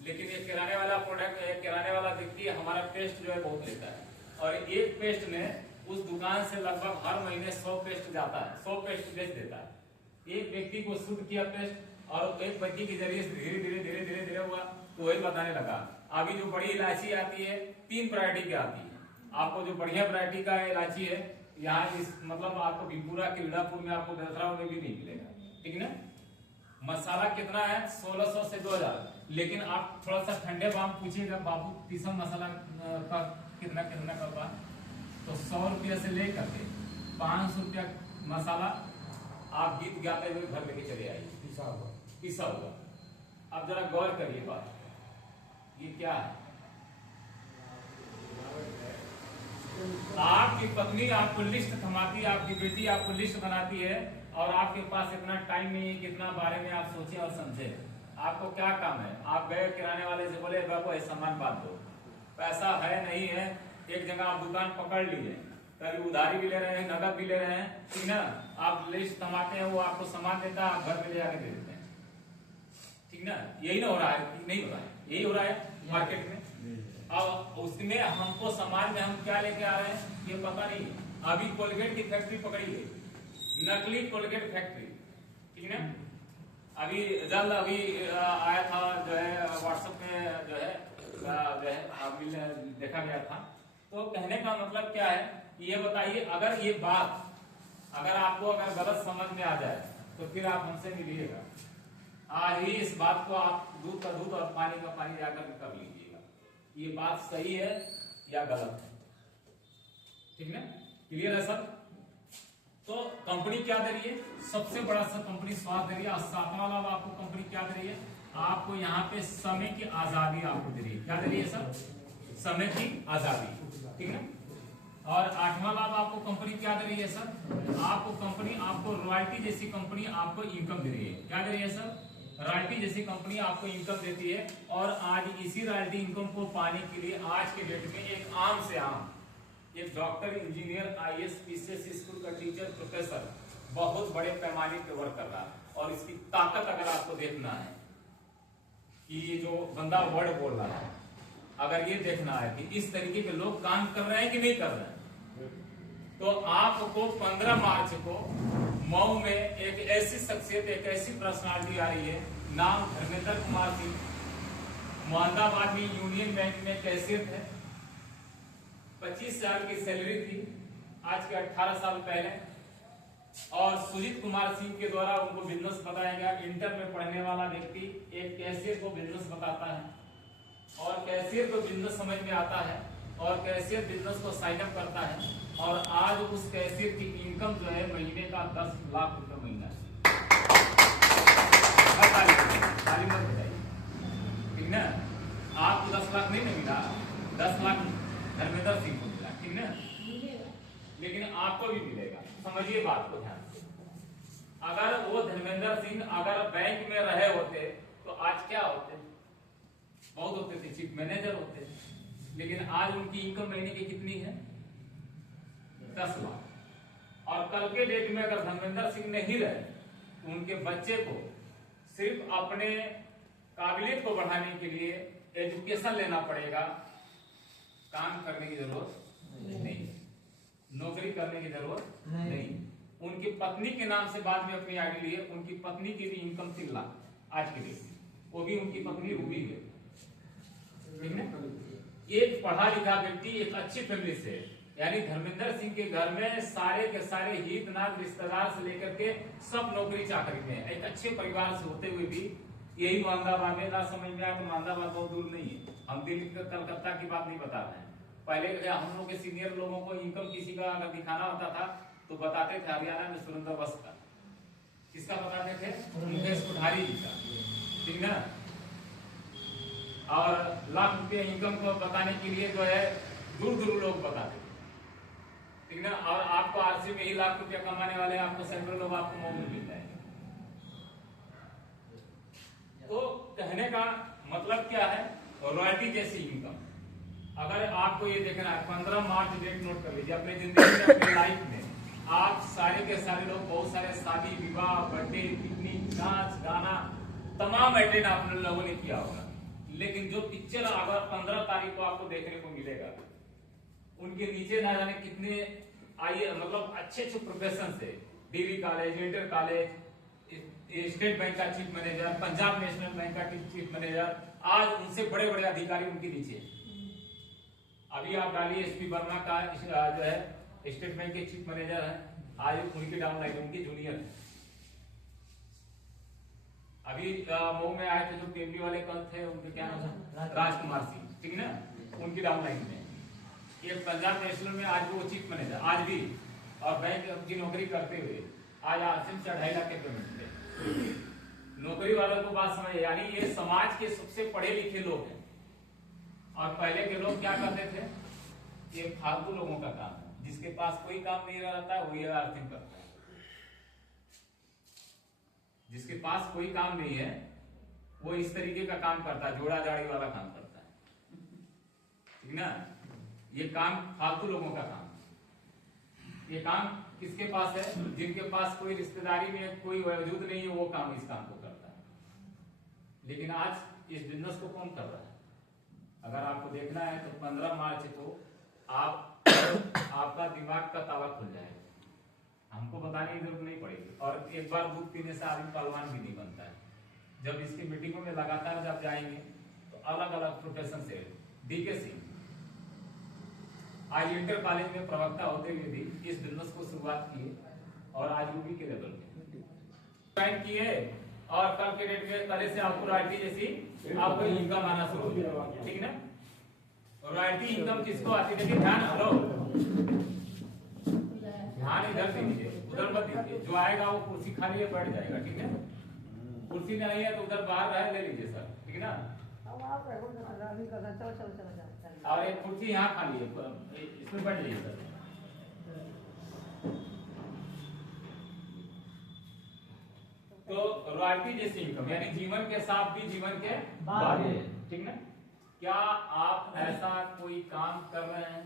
लेकिन ये किराने वाला प्रोडक्ट, किराने वाला व्यक्ति हमारा पेस्ट जो है बहुत लेता है, और एक पेस्ट में उस दुकान से लगभग हर महीने 100 पेस्ट जाता है, 100 पेस्ट बेच देता है। एक व्यक्ति को शूट किया पेस्ट और एक व्यक्ति के जरिए से धीरे धीरे धीरे धीरे धीरे हुआ, तो वही बताने लगा। अभी जो बड़ी इलायची आती है 3 वैरायटी की आती है। आपको जो बढ़िया वैरायटी का इलायची है यहाँ इस मतलब आपको भिपुरा क्रीडापुर में आपको दसरा में भी नहीं मिलेगा, ठीक है ना। मसाला कितना है 1600 से 2000, लेकिन आप थोड़ा सा ठंडे बाम पूछिएगा बाबू पीसम मसाला का कितना कितना करता है, तो 100 रुपया से लेकर के 500 रुपया मसाला आप गीत गाते हुए घर लेके चले आइए, पिसा हुआ। अब जरा गौर करिए बात, ये क्या है। आपकी पत्नी आपको लिस्ट थमाती है, आपकी बेटी आपको लिस्ट बनाती है और आपके पास इतना टाइम नहीं है कितना बारे में आप सोचे और समझे। आपको क्या काम है, आप गए किराने वाले से बोले बाबू ये सामान बांध दो, पैसा है नहीं है, एक जगह आप दुकान पकड़ लीजिए, कभी उधारी भी ले रहे हैं नगद भी ले रहे हैं, ठीक ना। आप लिस्ट थमाते हैं, वो आपको सामान देता है, आप घर में ले जाके दे देते हैं, ठीक ना। यही ना हो रहा है, नहीं हो रहा है, यही हो रहा है मार्केट में। अब उसमें हमको सामान में हम क्या लेके आ रहे हैं ये पता नहीं। अभी कोलगेट की फैक्ट्री पकड़ी गई, नकली कोलगेट फैक्ट्री, ठीक ना। अभी जल्द अभी आया था जो है व्हाट्सएप में जो है अभी देखा गया था। तो कहने का मतलब क्या है, ये बताइए अगर ये बात अगर आपको अगर गलत समझ में आ जाए तो फिर आप हमसे मिलिएगा। आज ही इस बात को आप दूध का दूध और पानी का पानी जाकर कर लीजिएगा, ये बात सही है या गलत है, ठीक है। क्लियर है सर। तो कंपनी क्या दे रही है, सबसे बड़ा सा कंपनी स्वाद दे रही है, और 7वां लाभ आपको कंपनी क्या दे रही है, आपको यहाँ पे समय की आजादी आपको दे रही है। क्या दे रही है सर, समय की आजादी, ठीक है। और 8वां लाभ आपको कंपनी क्या दे रही है सर, आपको कंपनी आपको रॉयल्टी जैसी कंपनी आपको इनकम दे रही है। क्या दे रही है सर, रॉयल्टी जैसी कंपनी आपको इनकम देती है। और आज इसी रॉयल्टी इनकम को पाने के लिए आज के डेट में एक आम से आम एक doctor, engineer, IAS, PCS school का टीचर, प्रोफेसर बहुत बड़े पैमाने पे वर्क कर रहा है। और इसकी ताकत अगर आपको देखना है कि ये जो बंदा वर्ड बोल रहा है, अगर ये देखना है कि इस तरीके के लोग काम कर रहे हैं कि नहीं कर रहे हैं, तो आपको 15 मार्च को मऊ में एक ऐसी शख्सियत, एक ऐसी पर्सनालिटी आ रही है, नाम धर्मेंद्र कुमार सिंह, मोहम्मदाबाद में यूनियन बैंक में कैशियर है, 25,000 की सैलरी थी आज के 18 साल पहले। और सुजीत कुमार सिंह के द्वारा उनको बिजनेस बताया गया। इंटर में पढ़ने वाला व्यक्ति एक कैशियर को बिजनेस बताता है, और कैशियर को बिजनेस समझ में आता है, और कैशियर बिजनेस को साइन अप करता है। और आज उस कैशियर की इनकम जो है महीने का 10 लाख रुपए महीना है। तालीम मत बताइए, ठीक ना। आपको 10 लाख नहीं मिला, 10 लाख धर्मेंद्र सिंह को मिला, ठीक ना, लेकिन आपको भी मिलेगा। समझिए बात को ध्यान से। अगर वो धर्मेंद्र सिंह अगर बैंक में रहे होते तो आज क्या होते, बहुत होते थे, चीफ मैनेजर होते। लेकिन आज उनकी इनकम महीने की कितनी है, 10 लाख। और कल के डेट में अगर धर्मेंद्र सिंह नहीं रहे तो उनके बच्चे को सिर्फ अपने काबिलियत को बढ़ाने के लिए एजुकेशन लेना पड़ेगा, काम करने की जरूरत नहीं, नौकरी करने की जरूरत नहीं। उनकी पत्नी के नाम से बाद में अपनी आईडी ली है, उनकी पत्नी की भी इनकम 3 लाख आज के दिन, वो भी उनकी पत्नी रूबी है, ठीक है। एक पढ़ा लिखा व्यक्ति एक अच्छी फैमिली से, यानी धर्मेंद्र सिंह के घर में सारे के सारे हितनाथ रिश्तेदार से लेकर के सब नौकरी चाकरी में, एक अच्छे परिवार से होते हुए भी यही मोहम्मदाबाद में ना समझ में आया तो मोहम्मदाबाद बहुत दूर नहीं है। हम दिल्ली कलकत्ता की बात नहीं बता रहे हैं। पहले हम लोग के सीनियर लोगों को इनकम किसी का अगर दिखाना होता था तो बताते थे हरियाणा में सुरेंद्र बस का, किसका बताते थे, मुकेश कोठारी जी का, ठीक ना। और लाख रुपये इनकम को बताने के लिए जो है दूर दूर लोग बताते थे, ठीक ना। और आपको आरसी में ही लाख रुपया कमाने वाले आपको सैकड़ों लोग आपको मौजूद मिल जाएंगे। तो कहने का मतलब क्या है, रॉयल्टी जैसी इनकम। अगर आपको ये देखना है, 15 मार्च डेट नोट कर लीजिए अपनी जिंदगी में, अपनी लाइफ में आप सारे के सारे लोग बहुत सारे शादी विवाह, बर्थडे, पिकनिक, नाच गाना तमाम अटेंड आप लोगों ने किया होगा। लेकिन जो पिक्चर अगर 15 तारीख को आपको देखने को मिलेगा, उनके नीचे ना जाने कितने आइए मतलब अच्छे अच्छे प्रोफेशन से, degree college, inter college, state bank का chief manager, Punjab national bank का चीफ मैनेजर, आज उनसे बड़े बड़े अधिकारी उनके नीचे हैं। अभी आप डालिए एसपी वर्मा का जो है स्टेट बैंक के चीफ मैनेजर है, आज उनकी डाउनलाइन उनकी जूनियर है। अभी मऊ में आए थे जो पीएनबी वाले कल थे, उनके क्या नाम है, राजकुमार सिंह, ठीक है ना, उनकी डाउनलाइन में। ये पंजाब नेशनल में आज वो चीफ मैनेजर आज भी, और बैंक की नौकरी करते हुए आज आसिम से 2.5 लाख के पेमेंट थे। नौकरी वालों को बात समझ, यानी ये समाज के सबसे पढ़े लिखे लोग हैं। और पहले के लोग क्या करते थे, ये फालतू लोगों का काम है, जिसके पास कोई काम नहीं रहता है वही अर्थिंग करता है। जिसके पास कोई काम नहीं है वो इस तरीके का काम करता है, जोड़ा जाड़ी वाला काम करता है, ठीक ना। ये काम फालतू लोगों का काम, ये काम किसके पास है, जिनके पास कोई रिश्तेदारी में कोई वजूद नहीं है, वो काम इस काम को करता है। लेकिन आज इस बिजनेस को कौन कर रहा है? अगर आपको देखना है तो 15 मार्च को आपका दिमाग का ताला खुल जाएगा, हमको बताने की जरूरत नहीं पड़ेगी। और एक बार दूध पीने से आदमी पहलवान भी नहीं बनता है। जब इसकी मीटिंगों में लगातार जब जाएंगे तो अलग अलग प्रोफेशन से, डीके सिंह आज इंटर कॉलेज में प्रवक्ता होते हुए भी इस बिजनेस को शुरुआत किए, और आज यूपी के लेवल में ज्वाइन किए, और कल के डेट में पहले से आपको रॉयल्टी जैसी आपको इनकम आना शुरू हो जाएगा, ठीक है ना। रॉयल्टी इनकम किसको आती है? देखिए ध्यान, हेलो ध्यान इधर दीजिए, उधर मत दीजिए। जो आएगा वो कुर्सी खाली है बैठ जाएगा, ठीक है। कुर्सी नहीं है तो उधर बाहर रहे, ले लीजिए सर, ठीक है ना। और एक कुर्सी यहाँ खाली है, इसमें बैठ जाइए सर। तो रॉयल्टी जैसी इनकम यानी जीवन के साथ भी जीवन के बाद, ठीक ना। क्या आप ऐसा कोई काम कर रहे हैं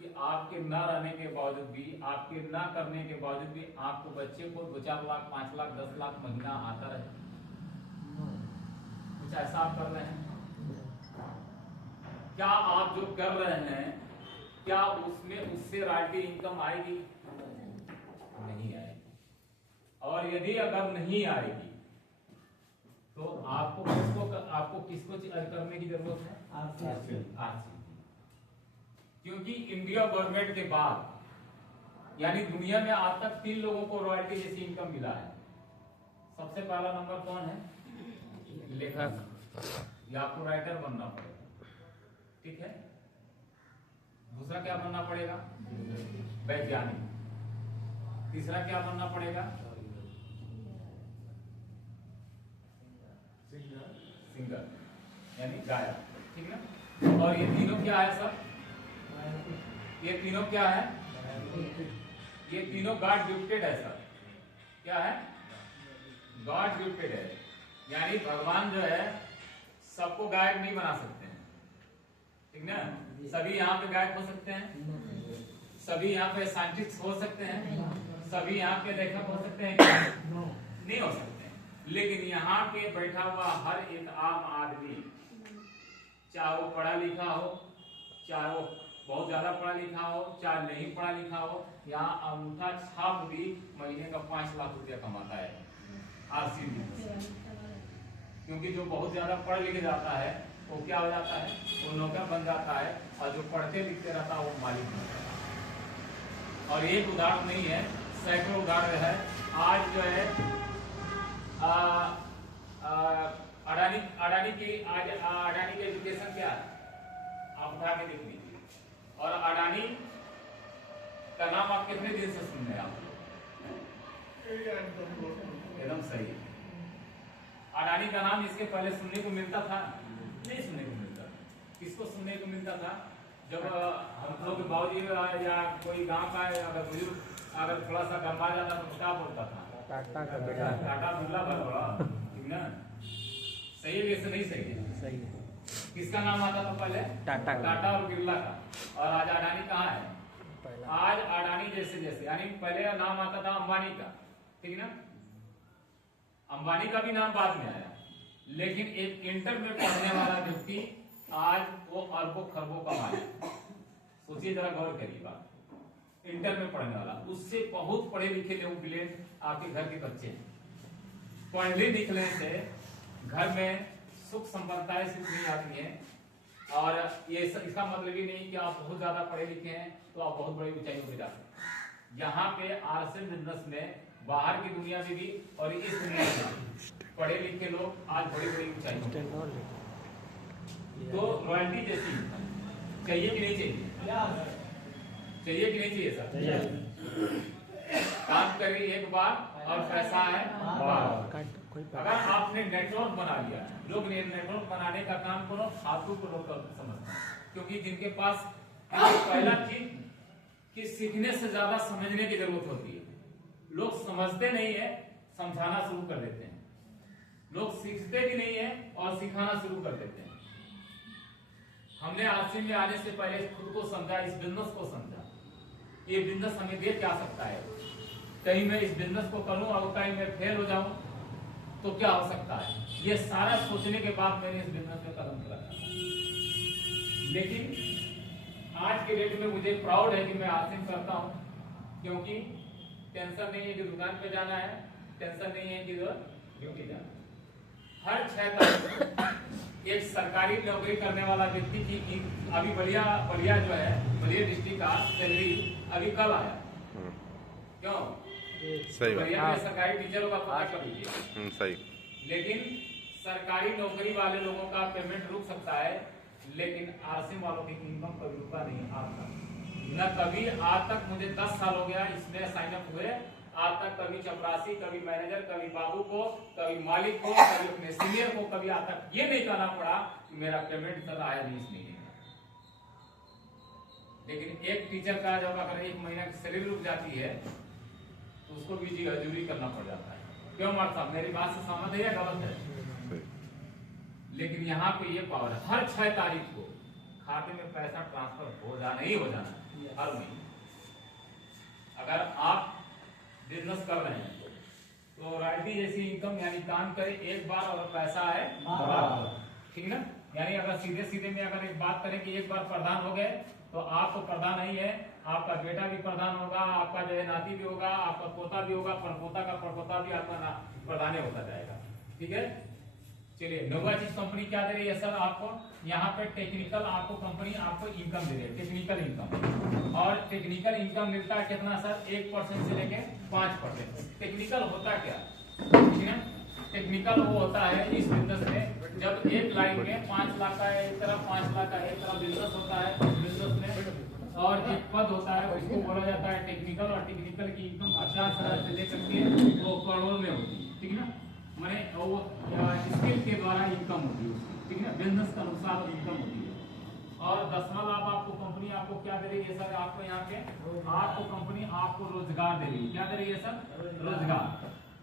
कि आपके ना रहने के बावजूद भी, आपके ना करने के बावजूद भी आपको बच्चे को 2-4 लाख 5 लाख 10 लाख महीना आता रहे? कुछ ऐसा आप कर रहे हैं? क्या आप जो कर रहे हैं क्या उसमें उससे रॉयल्टी इनकम आएगी? नहीं आएगी। और यदि अगर नहीं आएगी तो आपको किसको करने की जरूरत है? आरसी। क्योंकि इंडिया गवर्नमेंट के बाद यानी दुनिया में आज तक 3 लोगों को रॉयल्टी जैसी इनकम मिला है। सबसे पहला नंबर कौन है? लेखक, या आपको राइटर बनना पड़ेगा, ठीक है। दूसरा क्या बनना पड़ेगा? वैज्ञानिक। तीसरा क्या बनना पड़ेगा? सिंगर यानी गायक, ठीक ना। और ये तीनों क्या है सर? ये तीनों क्या है? ये तीनों गॉड गिफ्टेड है सर। क्या है? गॉड गिफ्टेड है, यानी भगवान जो है सबको गायक नहीं बना सकते हैं, ठीक ना। सभी यहाँ पे गायक हो सकते हैं, सभी यहाँ पे साइंटिस्ट हो सकते हैं, सभी यहाँ पे लेखक हो सकते हैं, नहीं हो सकते। लेकिन यहाँ पे बैठा हुआ हर एक आम आदमी, चाहे वो पढ़ा लिखा हो, चाहे वो बहुत ज्यादा पढ़ा लिखा हो, चाहे नहीं पढ़ा लिखा हो, यहाँ अंगूठा छाप भी महीने का 5 लाख रुपया कमाता है आरसी में। क्योंकि जो बहुत ज्यादा पढ़ लिख जाता है वो क्या हो जाता है? वो नौकर बन जाता है, और जो पढ़ते लिखते रहता है वो मालिक बनता है। और एक उदाहरण नहीं है, सैकड़ों उदाहरण है। आज जो है अडानी की एजुकेशन क्या है आप उठा के देख लीजिए। और अडानी का नाम आप कितने दिन से सुन रहे हैं? आप एकदम सही है। अडानी का नाम इसके पहले सुनने को मिलता था? नहीं सुनने को मिलता। किसको सुनने को मिलता था? जब हम लोग बाबूजी या कोई गांव का अगर बुजुर्ग अगर थोड़ा सा गंभा जाता तो क्या बोलता था? टाटा बिरला भर, ठीक ना। सही है कि नहीं सही है? सही है। किसका नाम आता था पहले? टाटा और बिरला का। और आज अडानी कहाँ है? आज अडानी जैसे यानी पहले नाम आता था अंबानी का, ठीक ना। अंबानी का भी नाम बाद में आया, लेकिन एक इंटर में पढ़ने वाला व्यक्ति आज वो अरबों खरबों का मालिक। सोचिए जरा, गौर करिए बात। इंटर में पढ़ने वाला, उससे बहुत पढ़े लिखे लोग ब्रिलियंट आपके घर के बच्चे हैं, पढ़ने लिखने से घर में सुख संपन्नताएं सिर्फ नहीं आती हैं, और ये इसका मतलब ही नहीं कि आप बहुत ज्यादा पढ़े लिखे हैं तो आप बहुत बड़ी ऊंचाइयों पे जा सकते हैं। यहाँ पे आरसीएम बिजनेस में बाहर की दुनिया में भी और इस दुनिया में पढ़े लिखे लोग आज बड़ी बड़ी ऊंचाइयों पे। तो रॉयल्टी जैसी चाहिए कि नहीं चाहिए? चाहिए कि नहीं चाहिए सर? काम करिए एक बार और पैसा है बार। अगर आपने नेटवर्क बना लिया, लोग नेटवर्क बनाने का काम करो, फालतू को लोग समझते हैं, क्योंकि जिनके पास पहला चीज कि सीखने से ज्यादा समझने की जरूरत होती है। लोग समझते नहीं है, समझाना शुरू कर देते हैं। लोग सीखते भी नहीं है और सिखाना शुरू कर देते हैं। हमने आरसीएम में आने से पहले खुद को समझा, इस बिजनेस को समझा। ये बिजनेस हमें दे क्या सकता है? कहीं मैं इस बिजनेस को करूं और कहीं मैं फेल हो जाऊं तो क्या हो सकता है? ये सारा सोचने के बाद मैंने इस बिजनेस में कदम रखा। लेकिन आज के डेट में मुझे प्राउड है कि मैं आरसीएम करता हूं, क्योंकि टेंशन नहीं है कि दुकान पे जाना है, टेंशन नहीं है कि ड्यूटी जाना है। हर 6 तारीख एक सरकारी नौकरी करने वाला व्यक्ति की अभी बलिया जो है, बलिया डिस्ट्रिक्ट का सैलरी अभी कल आया। क्यों? सही बलिया में सरकारी टीचरों का पता कर लीजिए। सही। लेकिन सरकारी नौकरी वाले लोगों का पेमेंट रुक सकता है, लेकिन आरसीएम वालों की इनकम कभी रुका नहीं आज तक। न कभी आज तक, मुझे 10 साल हो गया इसमें साइन अप हुए, आज तक कभी चपरासी, कभी मैनेजर, कभी बाबू को, कभी मालिक को, कभी अपने सीनियर को, कभी आज तक ये नहीं कहना पड़ा कि मेरा पेमेंट सर आया नहीं इस महीने में। लेकिन एक टीचर का जब अगर 1 महीना की सैलरी रुक जाती है तो उसको भी हजूरी करना पड़ जाता है। क्यों मार साहब, मेरी बात से सहमत है या गलत है? लेकिन यहाँ पे ये पावर है, हर 6 तारीख को खाते में पैसा ट्रांसफर हो जाना ही हो जाना हर महीने। अगर आप बिजनेस कर रहे हैं तो रॉयल्टी जैसी इनकम, यानी काम करे एक बार और पैसा है बार, ठीक ना? यानी अगर सीधे सीधे में अगर एक बात करें कि एक बार प्रधान हो गए तो आप तो प्रधान नहीं है, आपका बेटा भी प्रधान होगा, आपका जो है नाती भी होगा, आपका पोता भी होगा, परपोता का परपोता भी आपका प्रधान होता जाएगा। ठीक है, चलिए नोवा चीज कंपनी क्या दे रही है सर आपको? यहाँ पे टेक्निकल आपको कंपनी आपको इनकम दे रही है, टेक्निकल इनकम। और टेक्निकल इनकम मिलता है कितना सर? 1% से लेके 5%। टेक्निकल होता क्या? ठीक है, टेक्निकल वो होता है इस बिजनेस में जब एक लाइन में 5 लाख का एक तरफ, 5 लाख का एक तरफ बिजनेस होता है बिजनेस में, और एक पद होता है उसको बोला जाता है टेक्निकल। और टेक्निकल की इनकम 50,000 से लेकर के वो करोड़ में होती है। ठीक है ना, मैंने वो स्किल के द्वारा इनकम होती है उसकी, ठीक है, बिजनेस के अनुसार इनकम होती है। और 10वां लाभ आपको कंपनी आपको क्या दे रही है सर? आपको यहाँ पे आपको कंपनी आपको रोजगार दे रही है। क्या दे रही है सर? रोजगार।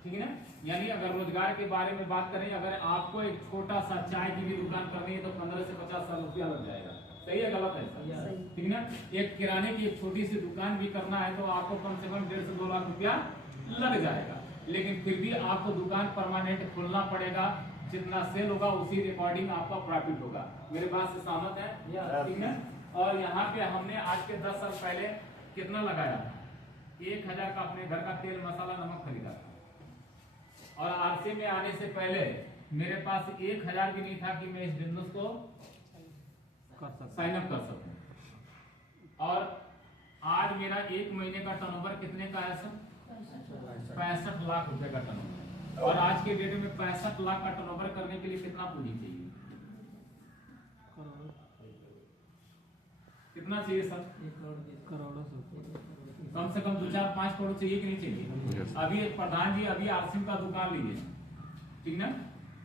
ठीक है ना, यानी अगर रोजगार के बारे में बात करें, अगर आपको एक छोटा सा चाय की भी दुकान करनी है तो 15 से 50 लाख रुपया लग जाएगा। सही है गलत है सर? ठीक है ना, एक किराने की एक छोटी सी दुकान भी करना है तो आपको कम से कम 1.5 से 2 लाख रुपया लग जाएगा। लेकिन फिर भी आपको दुकान परमानेंट खोलना पड़ेगा, जितना सेल होगा उसी रिकॉर्डिंग आपका प्रॉफिट होगा। मेरे बात से सहमत है? ठीक है। और यहाँ पे हमने आज के 10 साल पहले कितना लगाया? 1000 का अपने घर का तेल मसाला नमक खरीदा। और आरसीएम में आने से पहले मेरे पास 1000 भी नहीं था कि मैं इस बिजनेस को साइन अप कर सकूं। और आज मेरा 1 महीने का टर्नओवर कितने का है सर? 65 लाख रुपए का टर्नओवर। और आज के डेट में 65 लाख का टर्नओवर करने के लिए कितना पूंजी चाहिए? कितना चाहिए सर? 1 करोड़ कम से कम 2-4-5 करोड़ चाहिए कि नहीं चाहिए? अभी एक प्रधान जी अभी आरसीएम का दुकान लिए, ठीक ना,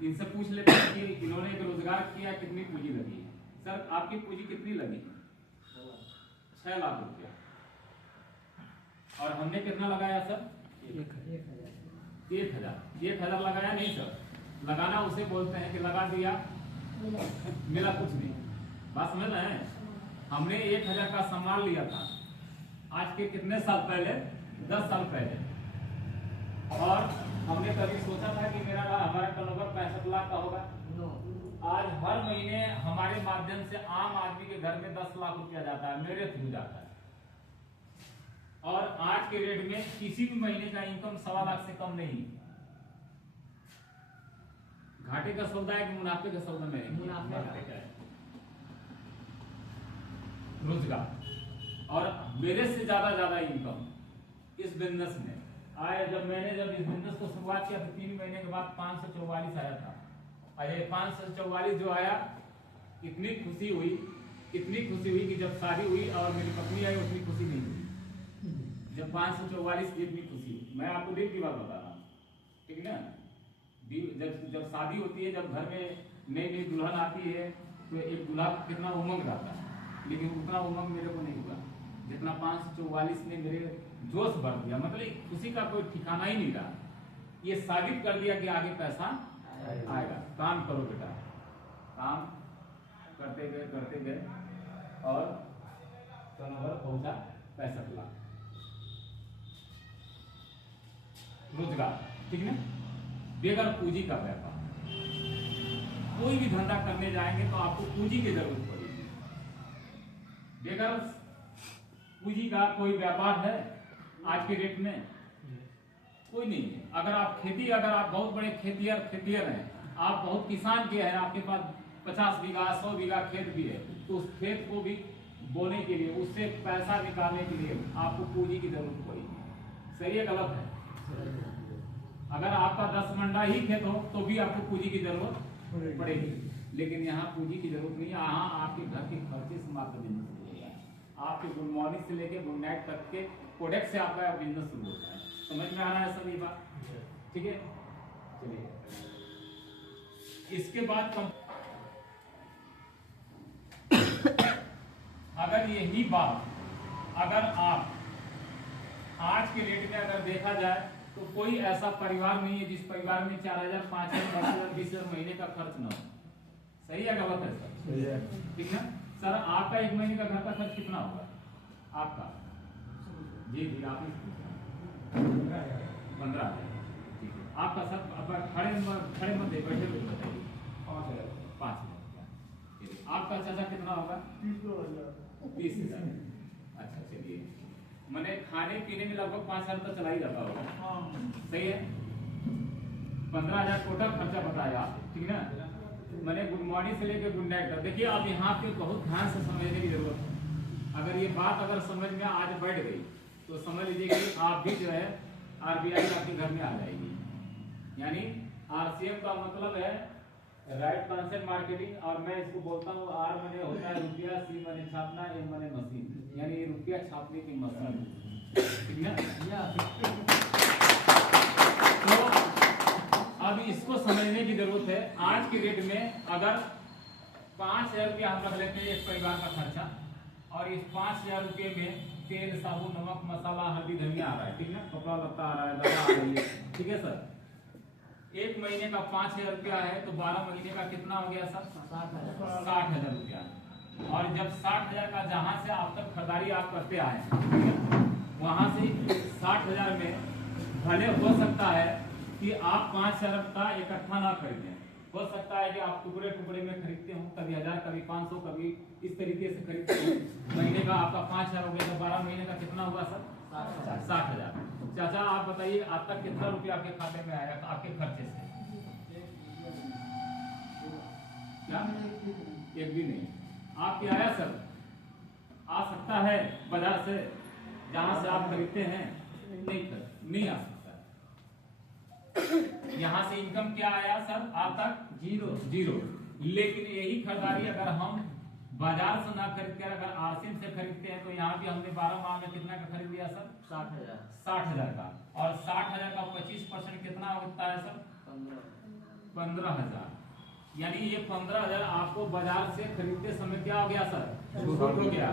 इनसे पूछ लेते हैं कि इन्होंने एक रोजगार किया, कितनी पूंजी लगी? सर आपकी पूंजी कितनी लगी? 6 लाख रुपया। और हमने कितना लगाया सर? 1,000 लगाया नहीं सर। लगाना उसे बोलते हैं कि लगा दिया मिला कुछ नहीं। बात समझ रहे हैं? हमने 1000 का सामान लिया था आज के कितने साल पहले? 10 साल पहले। और हमने कभी सोचा था कि हमारा टर्नओवर 65 लाख का होगा? आज हर महीने हमारे माध्यम से आम आदमी के घर में 10 लाख रुपया जाता है, मेरे थ्रू जाता है। और आज के रेट में किसी भी महीने का इनकम 1.25 लाख से कम नहीं। घाटे का सौदा है कि मुनाफे का सौदा में? मुनाफे का। रोजगार और मेरे से ज्यादा इनकम इस बिजनेस में आया। जब इस बिजनेस को शुरुआत किया तो 3 महीने के बाद 544 आया था। और ये 544 जो आया, इतनी खुशी हुई कि जब शादी हुई और मेरी पत्नी आई उतनी खुशी नहीं हुई। जब 544 की इतनी खुशी, मैं आपको डेट की बात बता रहा हूँ, ठीक है ना। जब शादी होती है, जब घर में नई दुल्हन आती है तो एक दूल्हा कितना उमंग रहता है, लेकिन उतना उमंग मेरे को नहीं हुआ जितना 544 ने मेरे जोश भर दिया। मतलब खुशी का कोई ठिकाना ही नहीं रहा। ये साबित कर दिया कि आगे पैसा आएगा। काम करो बेटा, काम करते गए और टर्नओवर पहुंचा 65 लाख। रोजगार, ठीक है। बेगर पूंजी का व्यापार, कोई भी धंधा करने जाएंगे तो आपको पूंजी की जरूरत पड़ेगी। बेगर पूंजी का कोई व्यापार है आज के डेट में? कोई नहीं है। अगर आप बहुत बड़े खेतियर हैं, आप बहुत किसान के हैं, आपके पास 50 बीघा 100 बीघा खेत भी है, तो उस खेत को भी बोने के लिए, उससे पैसा निकालने के लिए आपको पूंजी की जरूरत पड़ेगी। सही है गलत है? अगर आपका 10 मंडा ही खेत हो तो भी आपको पूंजी की जरूरत पड़ेगी, लेकिन यहाँ पूंजी की जरूरत नहीं है। यहाँ आपके घर के खर्चे से मात्र बिजनेस शुरू होगा। आपके गुड मॉर्निंग से लेके गुड नाइट तक के प्रोडक्ट से आपका बिजनेस शुरू होता है। समझ में आ रहा है सर ये बात? ठीक है, चलिए इसके बाद अगर यही बात आप आज के डेट में अगर देखा जाए तो कोई ऐसा परिवार नहीं है जिस परिवार में 4000, 5000, 10,000, 20,000 महीने का खर्च न हो। सही है गलत है सर? सही है। ठीक है सर। आपका 1 महीने का घर का खर्च कितना होगा आपका? जी आपने 15,000। ठीक है, आपका सर खड़े मत बैठे हुए बताइए। 5,000। आपका चाचा कितना होगा? 30,000। अच्छा चलिए, मैंने खाने पीने में लगभग 5,000 तक चला ही जाता होगा। सही है। 15,000 टोटल खर्चा बताया आप, ठीक है ना। मैंने गुड मॉर्निंग से लेकर गुड नाइट तक। देखिए अब यहाँ पे बहुत ध्यान से समझने की जरूरत है। अगर ये बात समझ में आज बैठ गई तो समझ लीजिए कि आप भी जो है RBI आपके घर में आ जाएगी। यानी RCM का मतलब है राइट कंसेप्ट मार्केटिंग, और मैं इसको बोलता हूँ R माने होता है रुपया, C माने छापना, M माने मशीन, यानी रुपया छापने की मशीन, ठीक है। तो अब इसको समझने की जरूरत है। आज की डेट में अगर 5,000 रुपया हम रख लेते हैं एक परिवार का खर्चा, और इस 5,000 रुपये में तेल, साबुन, नमक, मसाला, हल्दी, धनिया आ रहा है, ठीक है, कपड़ा लत्ता आ रहा है, दवा आ रही है, ठीक है सर। 1 महीने का 5,000 रुपया है तो 12 महीने का कितना हो गया सर? 60,000 रुपया। और जब 60,000 का जहां से आप तक खरीदारी आप करते आए, वहां से 60,000 में भले हो सकता है कि आप 5,000 का इकट्ठा ना खरीदें। हो सकता है कि आप टुकड़े टुकड़े में खरीदते हो, कभी 1000, कभी 500, कभी इस तरीके से खरीदते हो। महीने का आपका 5,000 हो गया तो 12 महीने का कितना हुआ सर? 60,000। चाचा आप बताइए आप तक कितना रुपया आपके खाते में आया आपके खर्चे से? क्या? एक भी नहीं। आपके आया सर? आ सकता है बाजार से जहां से आप खरीदते हैं? नहीं आ सकता। यहाँ से इनकम क्या आया सर आप तक? जीरो। लेकिन यही खरीदारी अगर हम बाजार से ना खरीद कर अगर RCM से खरीदते हैं तो यहाँ भी हमने 12 माह में कितना का खरीद लिया सर? 60,000 का। और 60,000 का 25% कितना होता है सर? 15,000। यानी ये 15,000 आपको बाजार से खरीदते समय क्या हो गया सर? छूट हो गया।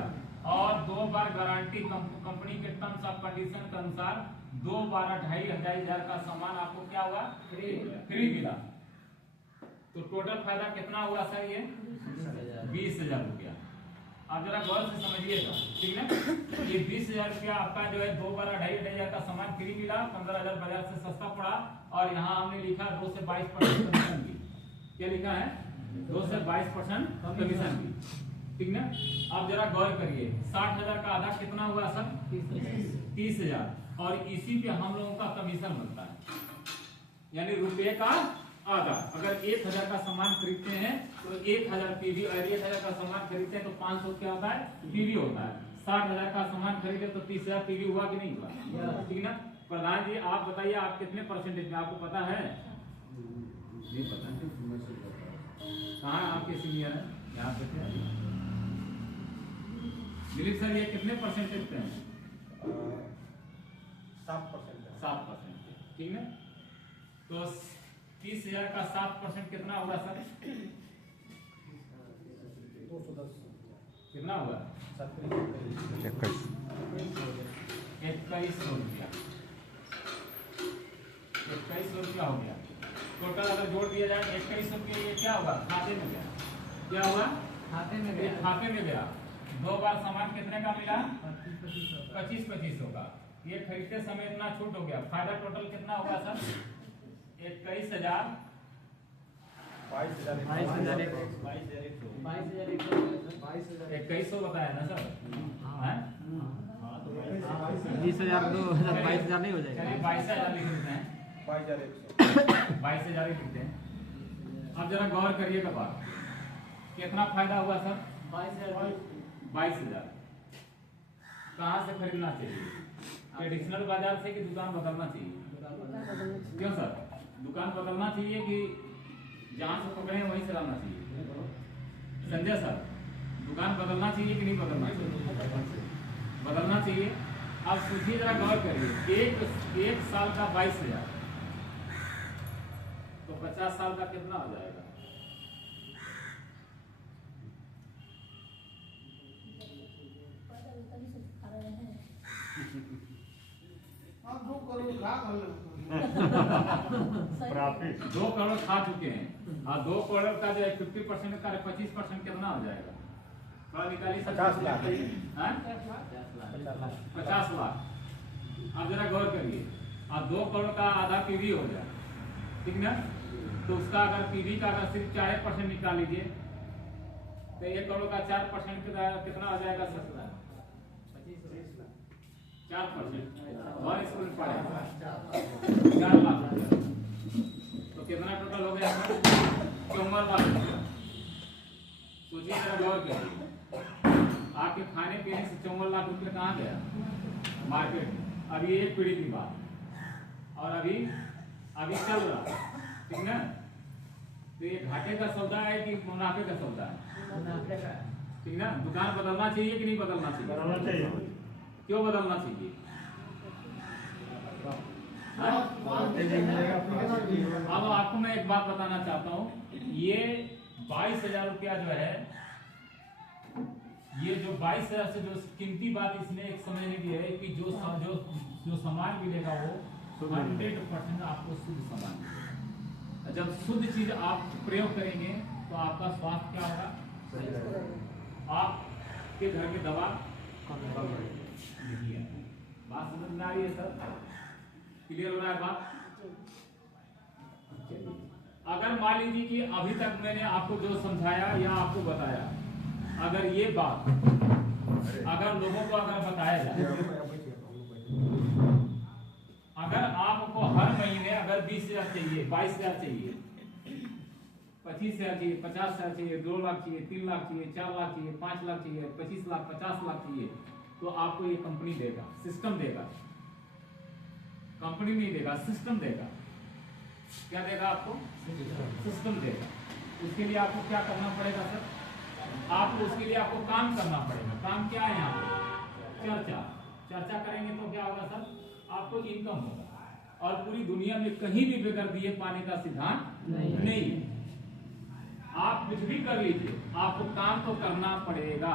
और 2 बार गारंटी कंपनी के टर्म्स ऑफ कंडीशन के अनुसार 2 बार 2,500 का सामान आपको क्या हुआ? फ्री मिला। तो टोटल फायदा कितना हुआ सर? ये 20,000 रुपया। आप जरा गौर से समझिएगा, ठीक है। ये 20,000 रुपया आपका जो है 2 बार 2,500 का सामान फ्री मिला, 15,000 बाजार से सस्ता पड़ा, और यहाँ हमने लिखा 2 से 22% कमीशन की। क्या लिखा है? 2 से 22% कमीशन की, ठीक ना। आप जरा गौर करिए, 60,000 का आधा कितना हुआ सर? 30,000। और इसी पे हम लोगों का कमीशन बनता है, यानी रुपये का आधा। अगर 1000 का सामान खरीदते हैं तो 1000 पीवी, और 1000 का सामान खरीदते हैं तो 500 क्या होता है, पीवी होता है। 60,000 का सामान खरीदे तो 30,000 पीवी हुआ कि नहीं हुआ, ठीक ना। प्रधान जी आप बताइए, आप कितने परसेंटेज में, आपको पता है? नहीं पता। कहाँ आपके सीनियर है यहाँ पे? दिलीप सर ये कितने परसेंटेज पे हैं? 7%, ठीक है। तो 30,000 का 7% कितना होगा सर? 210 कितना हुआ? 2100 रुपया। 2100 रुपया हो गया टोटल। अगर जोड़ दिया जाए 2100 रुपया, ये क्या होगा, खाते में गया। क्या हुआ, खाते में ये खाते में गया। 2 बार सामान कितने का मिला? 2500 का। ये खरीदते समय इतना छूट हो गया, फायदा टोटल कितना होगा सर? 21,000 2100 बताया ना सर? 20,000 22,000 नहीं हो जाएगा? चलिए 22,000 लिख देते हैं। 22,000 लिख देते हैं। अब जरा गौर करिएगा बात, कितना फायदा हुआ सर? 22,000। कहाँ से खरीदना चाहिए? ट्रेडिशनल बाजार से कि दुकान बदलना चाहिए? क्यों सर, दुकान बदलना चाहिए कि जहाँ से पकड़े वहीं से लाना चाहिए? संजय सर, दुकान बदलना चाहिए कि नहीं बदलना चाहिए? बदलना चाहिए। अब सोचिए जरा, गौर करिए, एक साल का 22,000 तो 50 साल का कितना हो जाएगा? आप 2 करोड़ खा गए। 2 करोड़ खा चुके हैं, और 2 करोड़ का जो 50% का 25% कितना हो जाएगा? थोड़ा निकालिए। 50 लाख। 50 लाख। अब जरा गौर करिए, और 2 करोड़ का आधा पीवी हो जाए, ठीक ना। तो उसका अगर पीवी का अगर सिर्फ 4% निकाल लीजिए तो 1 करोड़ का 4% कितना हो जाएगा सर? 4%। और स्कूल पढ़े 4 लाख रुपया। तो कितना टोटल हो गया सर? 54 लाख रुपया। सोचिए जरा, गौर करिए, आपके खाने पीने से 54 लाख रुपया कहाँ गया? मार्केट में। अभी एक पीढ़ी की बात, और अभी चल रहा, ठीक ना। तो ये घाटे का सौदा है कि मुनाफे का सौदा है? ठीक ना। दुकान बदलना चाहिए कि नहीं बदलना चाहिए? क्यों बदलना चाहिए? अब आपको मैं एक बात बताना चाहता हूँ, ये 22,000 रुपया जो है, ये जो 22,000 से जो कीमती बात इसने एक समझने की है कि जो सामान मिलेगा वो 100% आपको शुद्ध सामान मिलेगा। जब शुद्ध चीज आप प्रयोग करेंगे तो आपका स्वास्थ्य क्या होगा? आपके घर में दवा नहीं है। बात समझ में आ रही है सर? क्लियर हो रहा है बात? अगर मान लीजिए कि अभी तक मैंने आपको जो समझाया या आपको बताया, अगर ये बात अगर लोगों को अगर बताया जाए, अगर आपको हर महीने अगर 20,000 चाहिए, 22,000 चाहिए, 25,000 चाहिए, 50,000 चाहिए, 2 लाख चाहिए, 3 लाख चाहिए, 4 लाख चाहिए, 5 लाख चाहिए, 25 लाख, 50 लाख चाहिए, तो आपको ये कंपनी देगा, सिस्टम देगा। कंपनी नहीं देगा, सिस्टम देगा। क्या देगा आपको? सिस्टम देगा। उसके लिए आपको क्या करना पड़ेगा सर? उसके लिए आपको काम करना पड़ेगा। काम क्या है यहाँ पे? चर्चा करेंगे तो क्या होगा सर? आपको इनकम होगा। और पूरी दुनिया में कहीं भी बगैर दिए पाने का सिद्धांत नहीं है। आप कुछ भी कर लीजिए, आपको काम तो करना पड़ेगा,